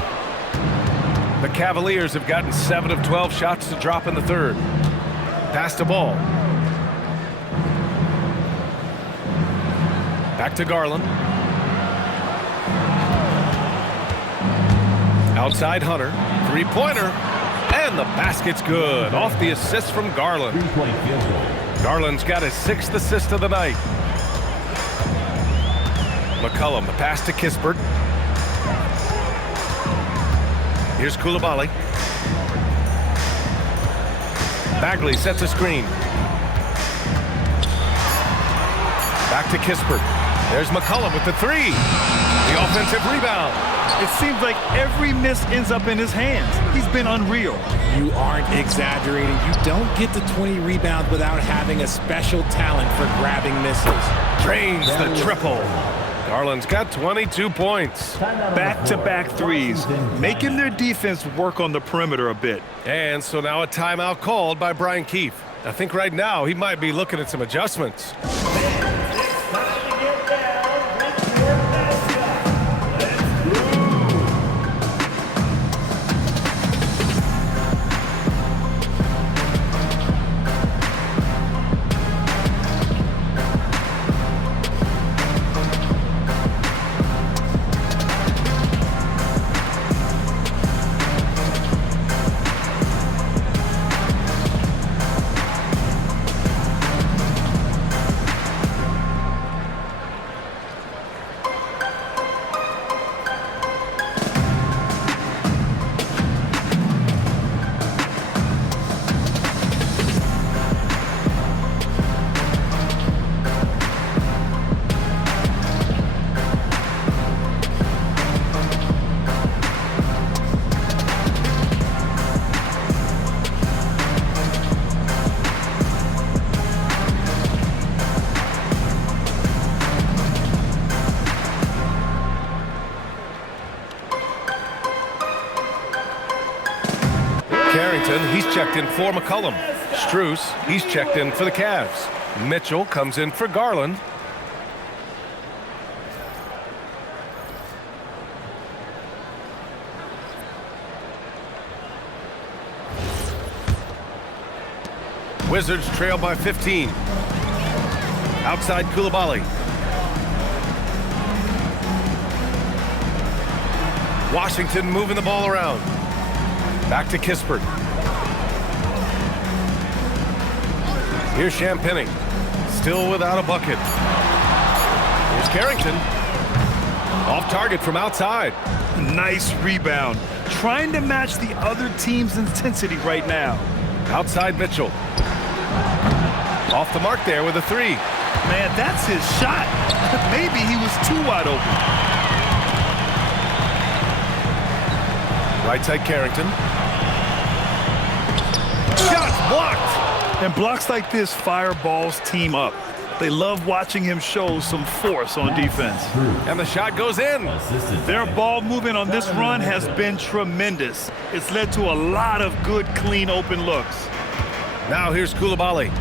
The Cavaliers have gotten 7 of 12 shots to drop in the third. Pass to Ball. Back to Garland. Outside Hunter. Three-pointer. And the basket's good. Off the assist from Garland. Three-point field goal. Garland's got his 6th assist of the night. McCollum, the pass to Kispert. Here's Coulibaly. Bagley sets a screen. Back to Kispert. There's McCollum with the 3. The offensive rebound. It seems like every miss ends up in his hands. He's been unreal. You aren't exaggerating. You don't get to 20 rebounds without having a special talent for grabbing misses. Drains the triple. Garland's got 22 points. Back-to-back threes, making their defense work on the perimeter a bit. And so now a timeout called by Brian Keefe. I think right now he might be looking at some adjustments. He's checked in for McCollum. Strus, he's checked in for the Cavs. Mitchell comes in for Garland. Wizards trail by 15. Outside Coulibaly. Washington moving the ball around. Back to Kispert. Here's Champagny. Still without a bucket. Here's Carrington. Off target from outside. Nice rebound. Trying to match the other team's intensity right now. Outside Mitchell. Off the mark there with a three. Man, that's his shot. Maybe he was too wide open. Right side Carrington. Shot blocked. And blocks like this fire Ball's team up. They love watching him show some force on defense. And the shot goes in. Their ball movement on this run has been tremendous. It's led to a lot of good, clean, open looks. Now here's Coulibaly.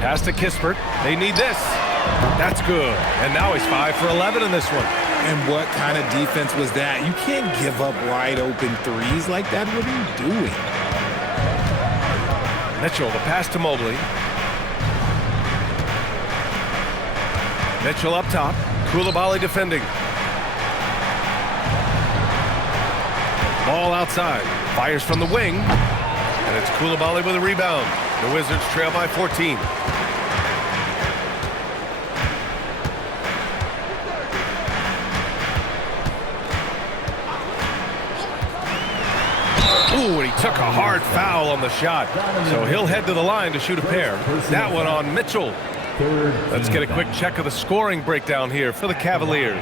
Pass to Kispert. They need this. That's good. And now he's 5 for 11 in this one. And what kind of defense was that? You can't give up wide open threes like that. What are you doing? Mitchell, the pass to Mobley. Mitchell up top. Coulibaly defending. Ball outside. Fires from the wing. And it's Coulibaly with a rebound. The Wizards trail by 14. Ooh, and he took a hard foul on the shot. So he'll head to the line to shoot a pair. That one on Mitchell. Let's get a quick check of the scoring breakdown here for the Cavaliers.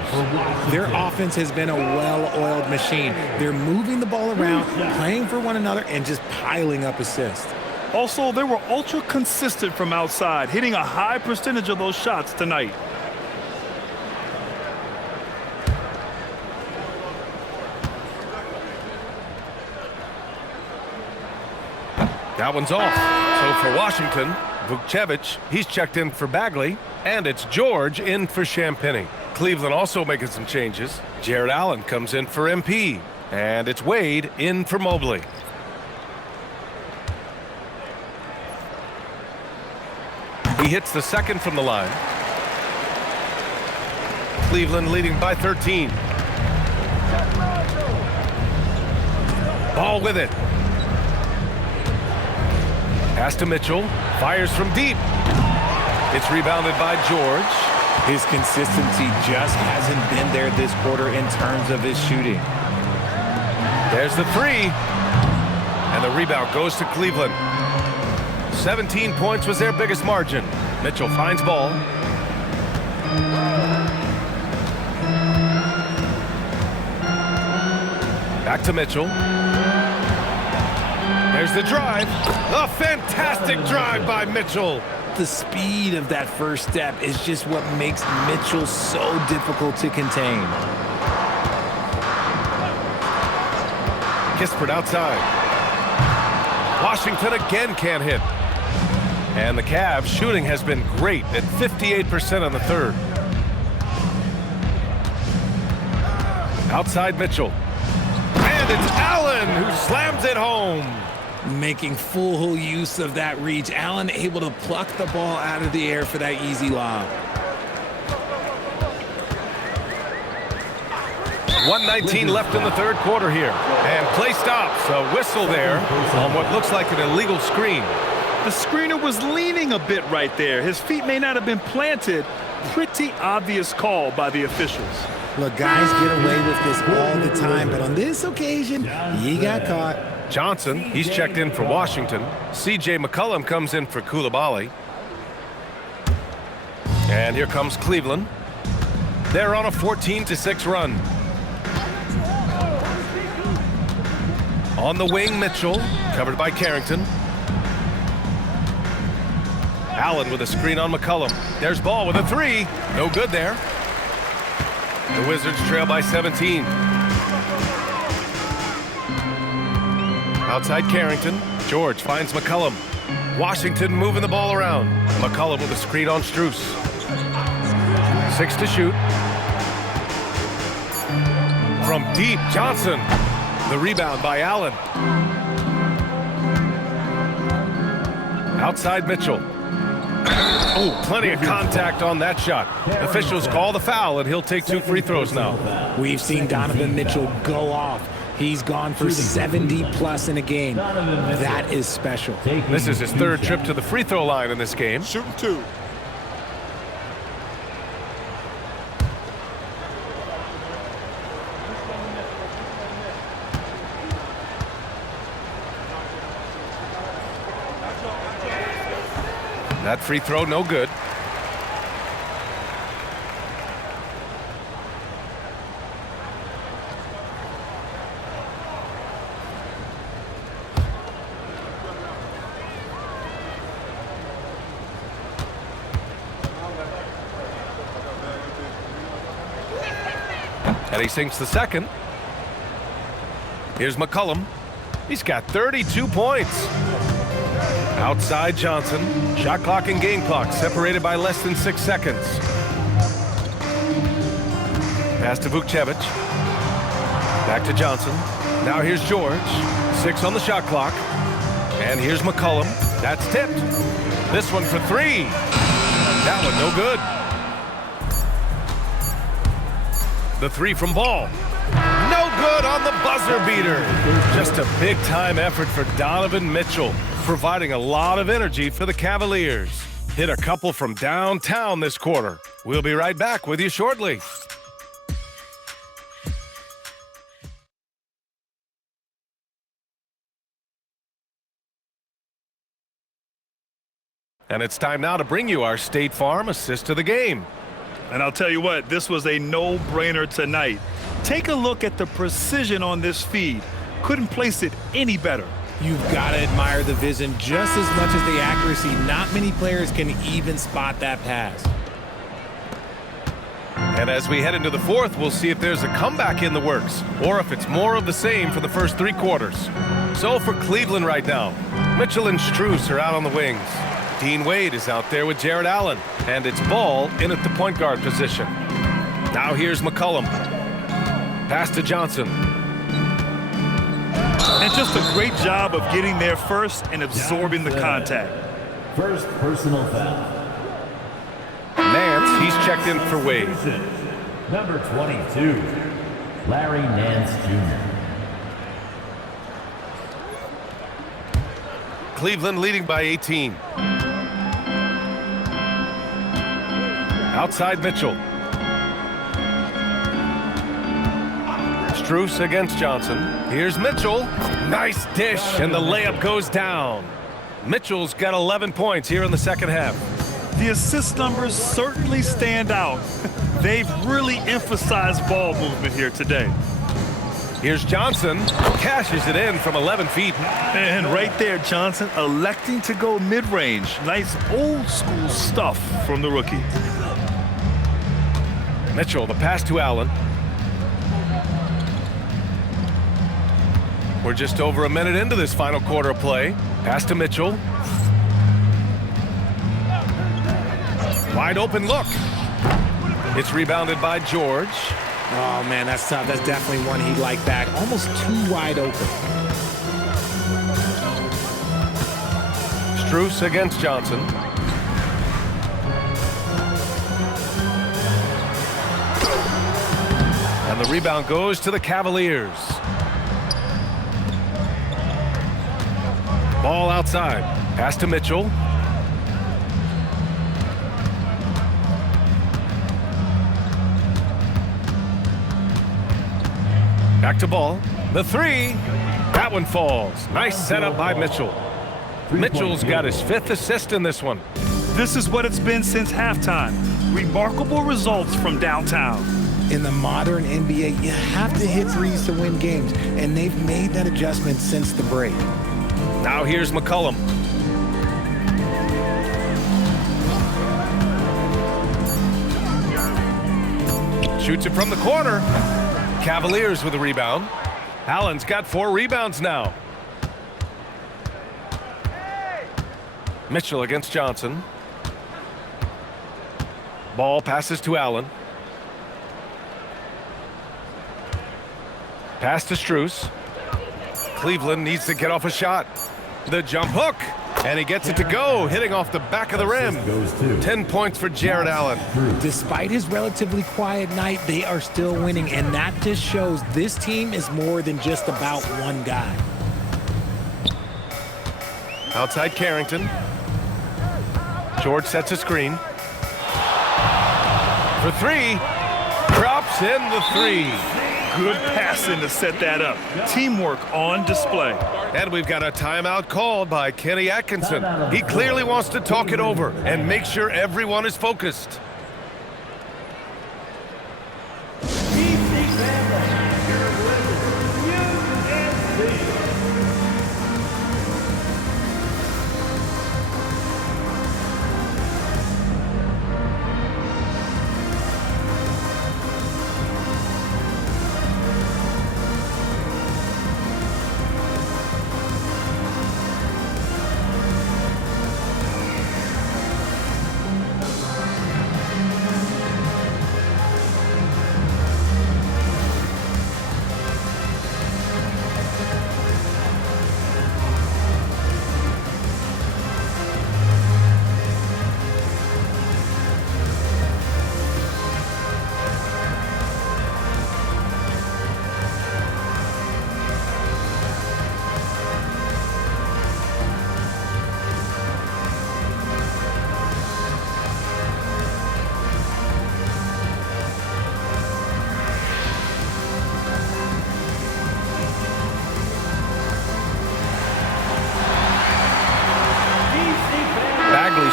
Their offense has been a well-oiled machine. They're moving the ball around, playing for one another, and just piling up assists. Also, they were ultra consistent from outside, hitting a high percentage of those shots tonight. That one's off. So for Washington, Vukcevic, he's checked in for Bagley, and it's George in for Champagny. Cleveland also making some changes. Jared Allen comes in for MP, and it's Wade in for Mobley. He hits the second from the line. Cleveland leading by 13. Ball with it. Pass to Mitchell. Fires from deep. It's rebounded by George. His consistency just hasn't been there this quarter in terms of his shooting. There's the three. And the rebound goes to Cleveland. 17 points was their biggest margin. Mitchell finds ball. Back to Mitchell. There's the drive. A fantastic drive by Mitchell. The speed of that first step is just what makes Mitchell so difficult to contain. Kispert outside. Washington again can't hit. And the Cavs shooting has been great at 58% on the third. Outside Mitchell. And it's Allen who slams it home. Making full use of that reach. Allen able to pluck the ball out of the air for that easy lob. 1:19 left in the third quarter here. And play stops. A whistle there on what looks like an illegal screen. The screener was leaning a bit right there. His feet may not have been planted. Pretty obvious call by the officials. Look, guys get away with this all the time, but on this occasion, he got caught. Johnson, he's checked in for Washington. C.J. McCollum comes in for Coulibaly. And here comes Cleveland. They're on a 14-6 run. On the wing, Mitchell, covered by Carrington. Allen with a screen on McCollum. There's Ball with a three. No good there. The Wizards trail by 17. Outside Carrington. George finds McCullum. Washington moving the ball around. McCullum with a screen on Strus. 6 to shoot. From deep, Johnson. The rebound by Allen. Outside Mitchell. Oh, plenty of contact on that shot. Officials call the foul, and he'll take 2 free throws now. We've seen Donovan Mitchell go off. He's gone for 70+ in a game. That is special. This is his 3rd trip to the free throw line in this game. Shooting 2. That free throw, no good. And he sinks the second. Here's McCullum. He's got 32 points. Outside Johnson. Shot clock and game clock separated by less than 6 seconds. Pass to Vukcevic. Back to Johnson. Now here's George. 6 on the shot clock. And here's McCullum. That's tipped. This one for 3. That one no good. The 3 from Ball. No good on the buzzer beater. Just a big-time effort for Donovan Mitchell, providing a lot of energy for the Cavaliers. Hit a couple from downtown this quarter. We'll be right back with you shortly. And it's time now to bring you our State Farm assist of the game. And I'll tell you what, this was a no-brainer tonight. Take a look at the precision on this feed. Couldn't place it any better. You've got to admire the vision just as much as the accuracy. Not many players can even spot that pass. And as we head into the 4th, we'll see if there's a comeback in the works or if it's more of the same for the first 3 quarters. So for Cleveland right now, Mitchell and Strus are out on the wings. Dean Wade is out there with Jared Allen, and it's Ball in at the point guard position. Now here's McCullum. Pass to Johnson. And just a great job of getting there first and absorbing the contact. First personal foul. Nance, he's checked in for Wade. Number 22, Larry Nance Jr. Cleveland leading by 18. Outside Mitchell. Strus against Johnson. Here's Mitchell. Nice dish, and the layup goes down. Mitchell's got 11 points here in the second half. The assist numbers certainly stand out. They've really emphasized ball movement here today. Here's Johnson. Cashes it in from 11 feet. And right there, Johnson electing to go mid-range. Nice old-school stuff from the rookie. Mitchell, the pass to Allen. We're just over a minute into this final quarter of play. Pass to Mitchell. Wide open look. It's rebounded by George. Oh, man, that's tough. That's definitely one he'd like back. Almost too wide open. Strus against Johnson. And the rebound goes to the Cavaliers. Ball outside. Pass to Mitchell. Back to Ball. The 3. That one falls. Nice setup by Mitchell. Mitchell's got his 5th assist in this one. This is what it's been since halftime. Remarkable results from downtown. In the modern NBA, you have to hit threes to win games, and they've made that adjustment since the break. Now here's McCullum. Shoots it from the corner. Cavaliers with a rebound. Allen's got 4 rebounds now. Mitchell against Johnson. Ball passes to Allen. Pass to Strus. Cleveland needs to get off a shot. The jump hook. And he gets it to go, hitting off the back of the rim. 10 points for Jared Allen. Despite his relatively quiet night, they are still winning, and that just shows this team is more than just about one guy. Outside Carrington. George sets a screen. For three. Drops in the three. Good passing to set that up. Teamwork on display. And we've got a timeout called by Kenny Atkinson. He clearly wants to talk it over and make sure everyone is focused.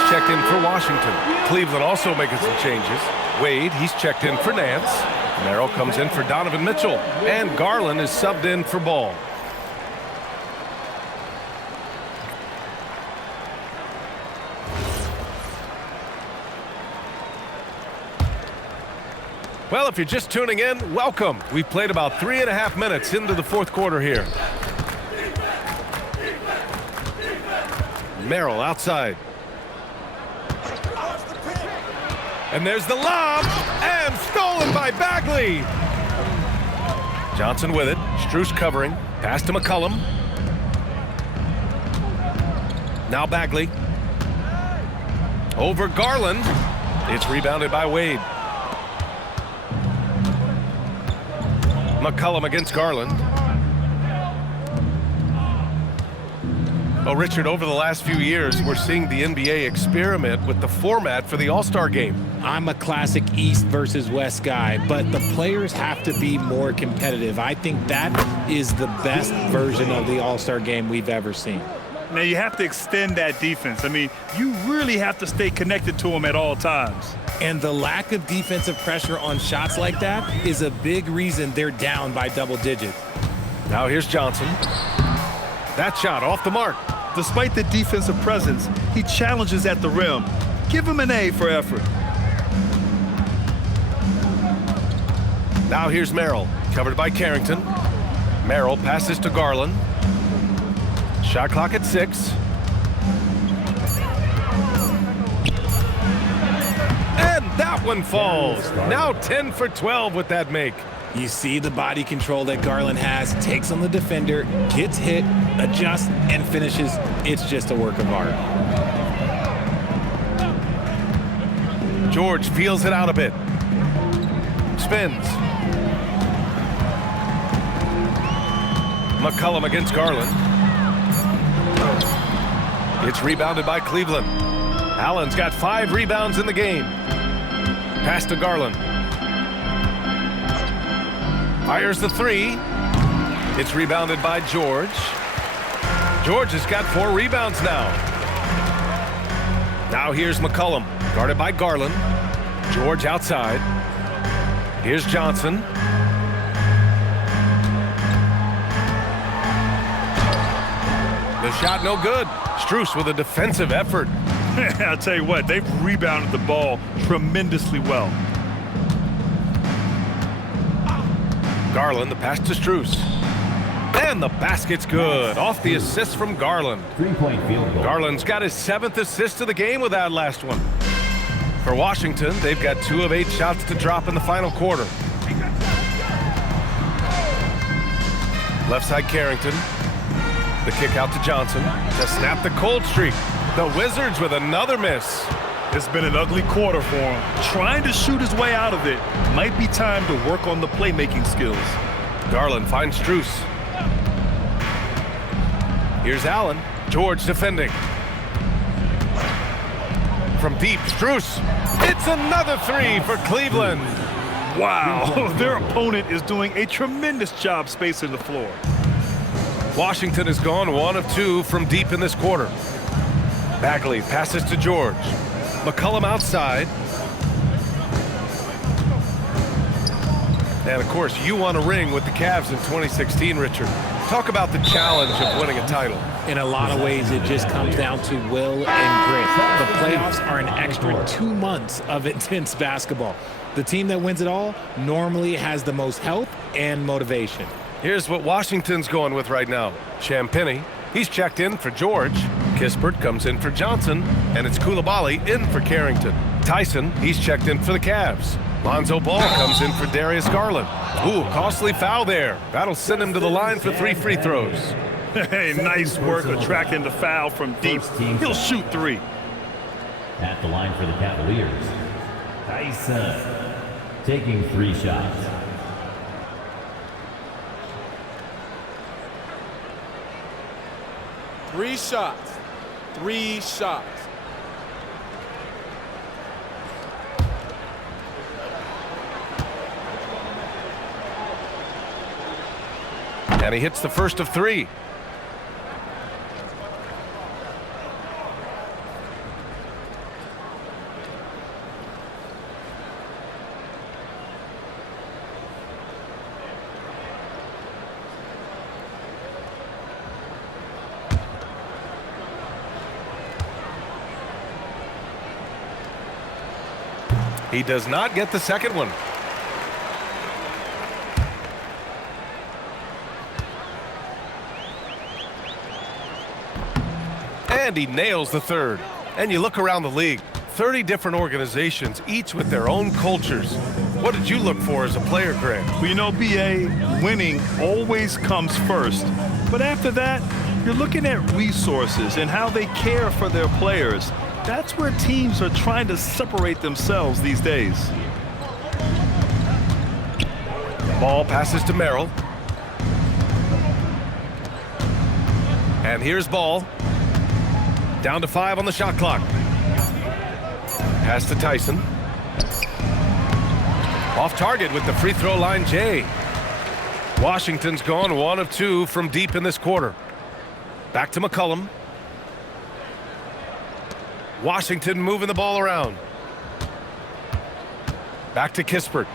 Checked in for Washington. Cleveland also making some changes. Wade, he's checked in for Nance. Merrill comes in for Donovan Mitchell. And Garland is subbed in for Ball. Well, if you're just tuning in, welcome. We've played about 3.5 minutes into the fourth quarter here. Merrill outside. And there's the lob, and stolen by Bagley. Johnson with it. Strus covering. Pass to McCollum. Now Bagley. Over Garland. It's rebounded by Wade. McCollum against Garland. Well, Richard, over the last few years, we're seeing the NBA experiment with the format for the All-Star game. I'm a classic East versus West guy, but the players have to be more competitive. I think that is the best version of the All-Star game we've ever seen. Now, you have to extend that defense. I mean, you really have to stay connected to them at all times. And the lack of defensive pressure on shots like that is a big reason they're down by double digits. Now here's Johnson. That shot off the mark. Despite the defensive presence, he challenges at the rim. Give him an A for effort. Now here's Merrill, covered by Carrington. Merrill passes to Garland. Shot clock at 6. And that one falls. Now 10 for 12 with that make. You see the body control that Garland has, takes on the defender, gets hit, adjusts, and finishes. It's just a work of art. George feels it out a bit. Spins. McCollum against Garland. It's rebounded by Cleveland. Allen's got 5 rebounds in the game. Pass to Garland. Fires the 3. It's rebounded by George. George has got 4 rebounds now. Now here's McCollum, guarded by Garland. George outside. Here's Johnson. The shot no good. Strus with a defensive effort. I'll tell you what, they've rebounded the ball tremendously well. Garland, the pass to Strus. And the basket's good. Off the assist from Garland. 3-point field goal. Garland's got his 7th assist of the game with that last one. For Washington, they've got 2 of 8 shots to drop in the final quarter. Left side Carrington. The kick out to Johnson to snap the cold streak. The Wizards with another miss. It's been an ugly quarter for him. Trying to shoot his way out of it. Might be time to work on the playmaking skills. Garland finds Strus. Here's Allen. George defending. From deep, Strus. It's another 3 for Cleveland. Wow, their opponent is doing a tremendous job spacing the floor. Washington has gone 1 of 2 from deep in this quarter. Bagley passes to George. McCollum outside. And of course, you won a ring with the Cavs in 2016, Richard. Talk about the challenge of winning a title. In a lot of ways, it just comes down to will and grit. The playoffs are an extra 2 months of intense basketball. The team that wins it all normally has the most health and motivation. Here's what Washington's going with right now. Champagnie, he's checked in for George. Kispert comes in for Johnson, and it's Coulibaly in for Carrington. Tyson, he's checked in for the Cavs. Lonzo Ball comes in for Darius Garland. Ooh, costly foul there. That'll send him to the line for 3 free throws. Hey, nice work attracting the foul from deep. He'll shoot 3. At the line for the Cavaliers, Tyson taking 3 shots. Three shots. 3 shots. And he hits the first of 3. He does not get the second one. And he nails the third. And you look around the league, 30 different organizations, each with their own cultures. What did you look for as a player, Greg? Well, you know, B.A., winning always comes first. But after that, you're looking at resources and how they care for their players. That's where teams are trying to separate themselves these days. Ball passes to Merrill. And here's Ball. Down to 5 on the shot clock. Pass to Tyson. Off target with the free throw line, Jay. Washington's gone 1 of 2 from deep in this quarter. Back to McCollum. Washington moving the ball around. Back to Kispert.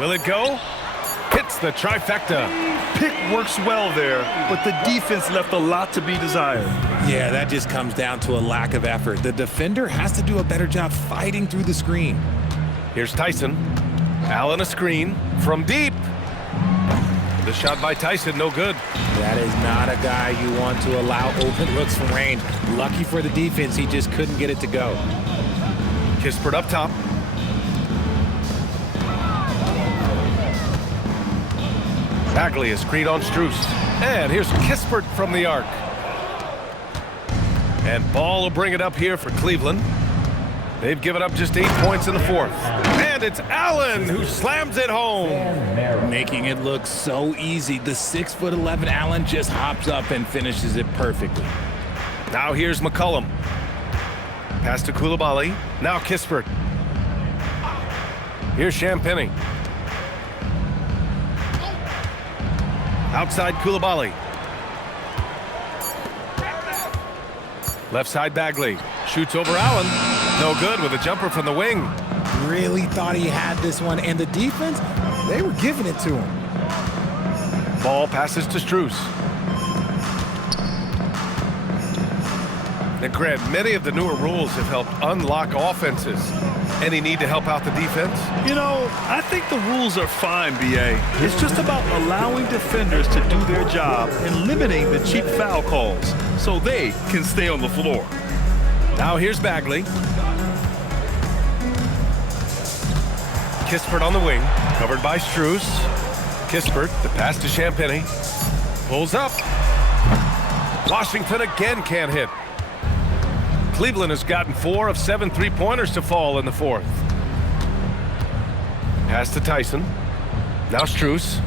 Will it go? Hits the trifecta. Pick works well there, but the defense left a lot to be desired. Yeah, that just comes down to a lack of effort. The defender has to do a better job fighting through the screen. Here's Tyson. Allen a screen from deep. The shot by Tyson, no good. That is not a guy you want to allow open looks from range. Lucky for the defense, he just couldn't get it to go. Kispert up top. Bagley a screen on Strus. And here's Kispert from the arc. And Ball will bring it up here for Cleveland. They've given up just 8 points in the fourth. And it's Allen who slams it home. Making it look so easy. The 6'11" Allen just hops up and finishes it perfectly. Now here's McCollum. Pass to Coulibaly. Now Kispert. Here's Champagnie. Outside Coulibaly. Left side Bagley. Shoots over Allen. No good with a jumper from the wing. Really thought he had this one. And the defense, they were giving it to him. Ball passes to Strus. And Grant, many of the newer rules have helped unlock offenses. Any need to help out the defense? You know, I think the rules are fine, B.A. It's just about allowing defenders to do their job and limiting the cheap foul calls so they can stay on the floor. Now here's Bagley. Kispert on the wing, covered by Strus. Kispert, the pass to Champagny. Pulls up. Washington again can't hit. Cleveland has gotten 4 of 7 three-pointers to fall in the fourth. Pass to Tyson. Now Strus.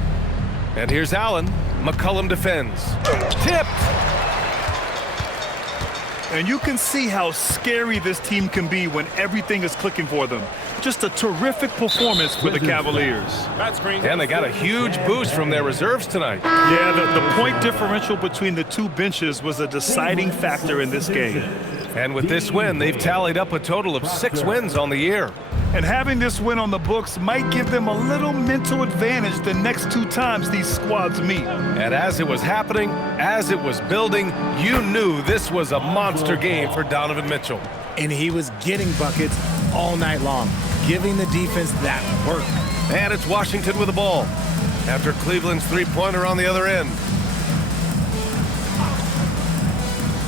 And here's Allen. McCollum defends. Tipped! And you can see how scary this team can be when everything is clicking for them. Just a terrific performance for the Cavaliers. And they got a huge boost from their reserves tonight. Yeah, the point differential between the two benches was a deciding factor in this game. And with this win, they've tallied up a total of 6 wins on the year. And having this win on the books might give them a little mental advantage the next 2 times these squads meet. And as it was happening, as it was building, you knew this was a monster game for Donovan Mitchell. And he was getting buckets all night long, giving the defense that work. And it's Washington with the ball after Cleveland's three-pointer on the other end.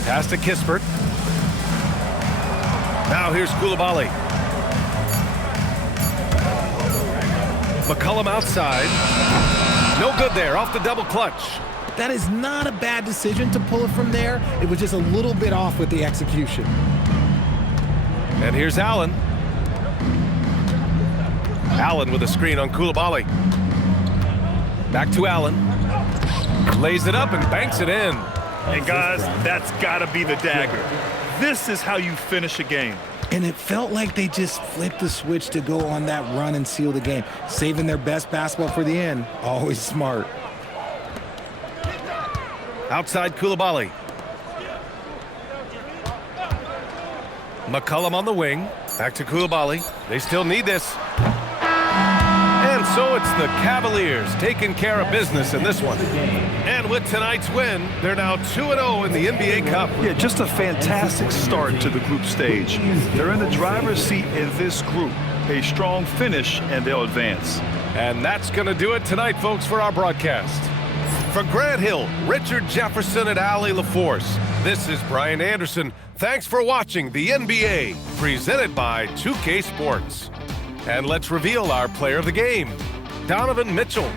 Pass to Kispert. Now here's Coulibaly. McCollum outside. No good there, off the double clutch. That is not a bad decision to pull it from there. It was just a little bit off with the execution. And here's Allen. Allen with a screen on Coulibaly. Back to Allen. Lays it up and banks it in. And guys, that's got to be the dagger. This is how you finish a game. And it felt like they just flipped the switch to go on that run and seal the game, saving their best basketball for the end. Always smart. Outside Coulibaly. McCollum on the wing. Back to Coulibaly. They still need this. And so it's the Cavaliers taking care of business in this one. And with tonight's win, they're now 2-0 in the NBA Cup. Yeah, just a fantastic start to the group stage. They're in the driver's seat in this group. A strong finish, and they'll advance. And that's going to do it tonight, folks, for our broadcast. For Grant Hill, Richard Jefferson, and Allie LaForce, this is Brian Anderson. Thanks for watching the NBA, presented by 2K Sports. And let's reveal our player of the game, Donovan Mitchell.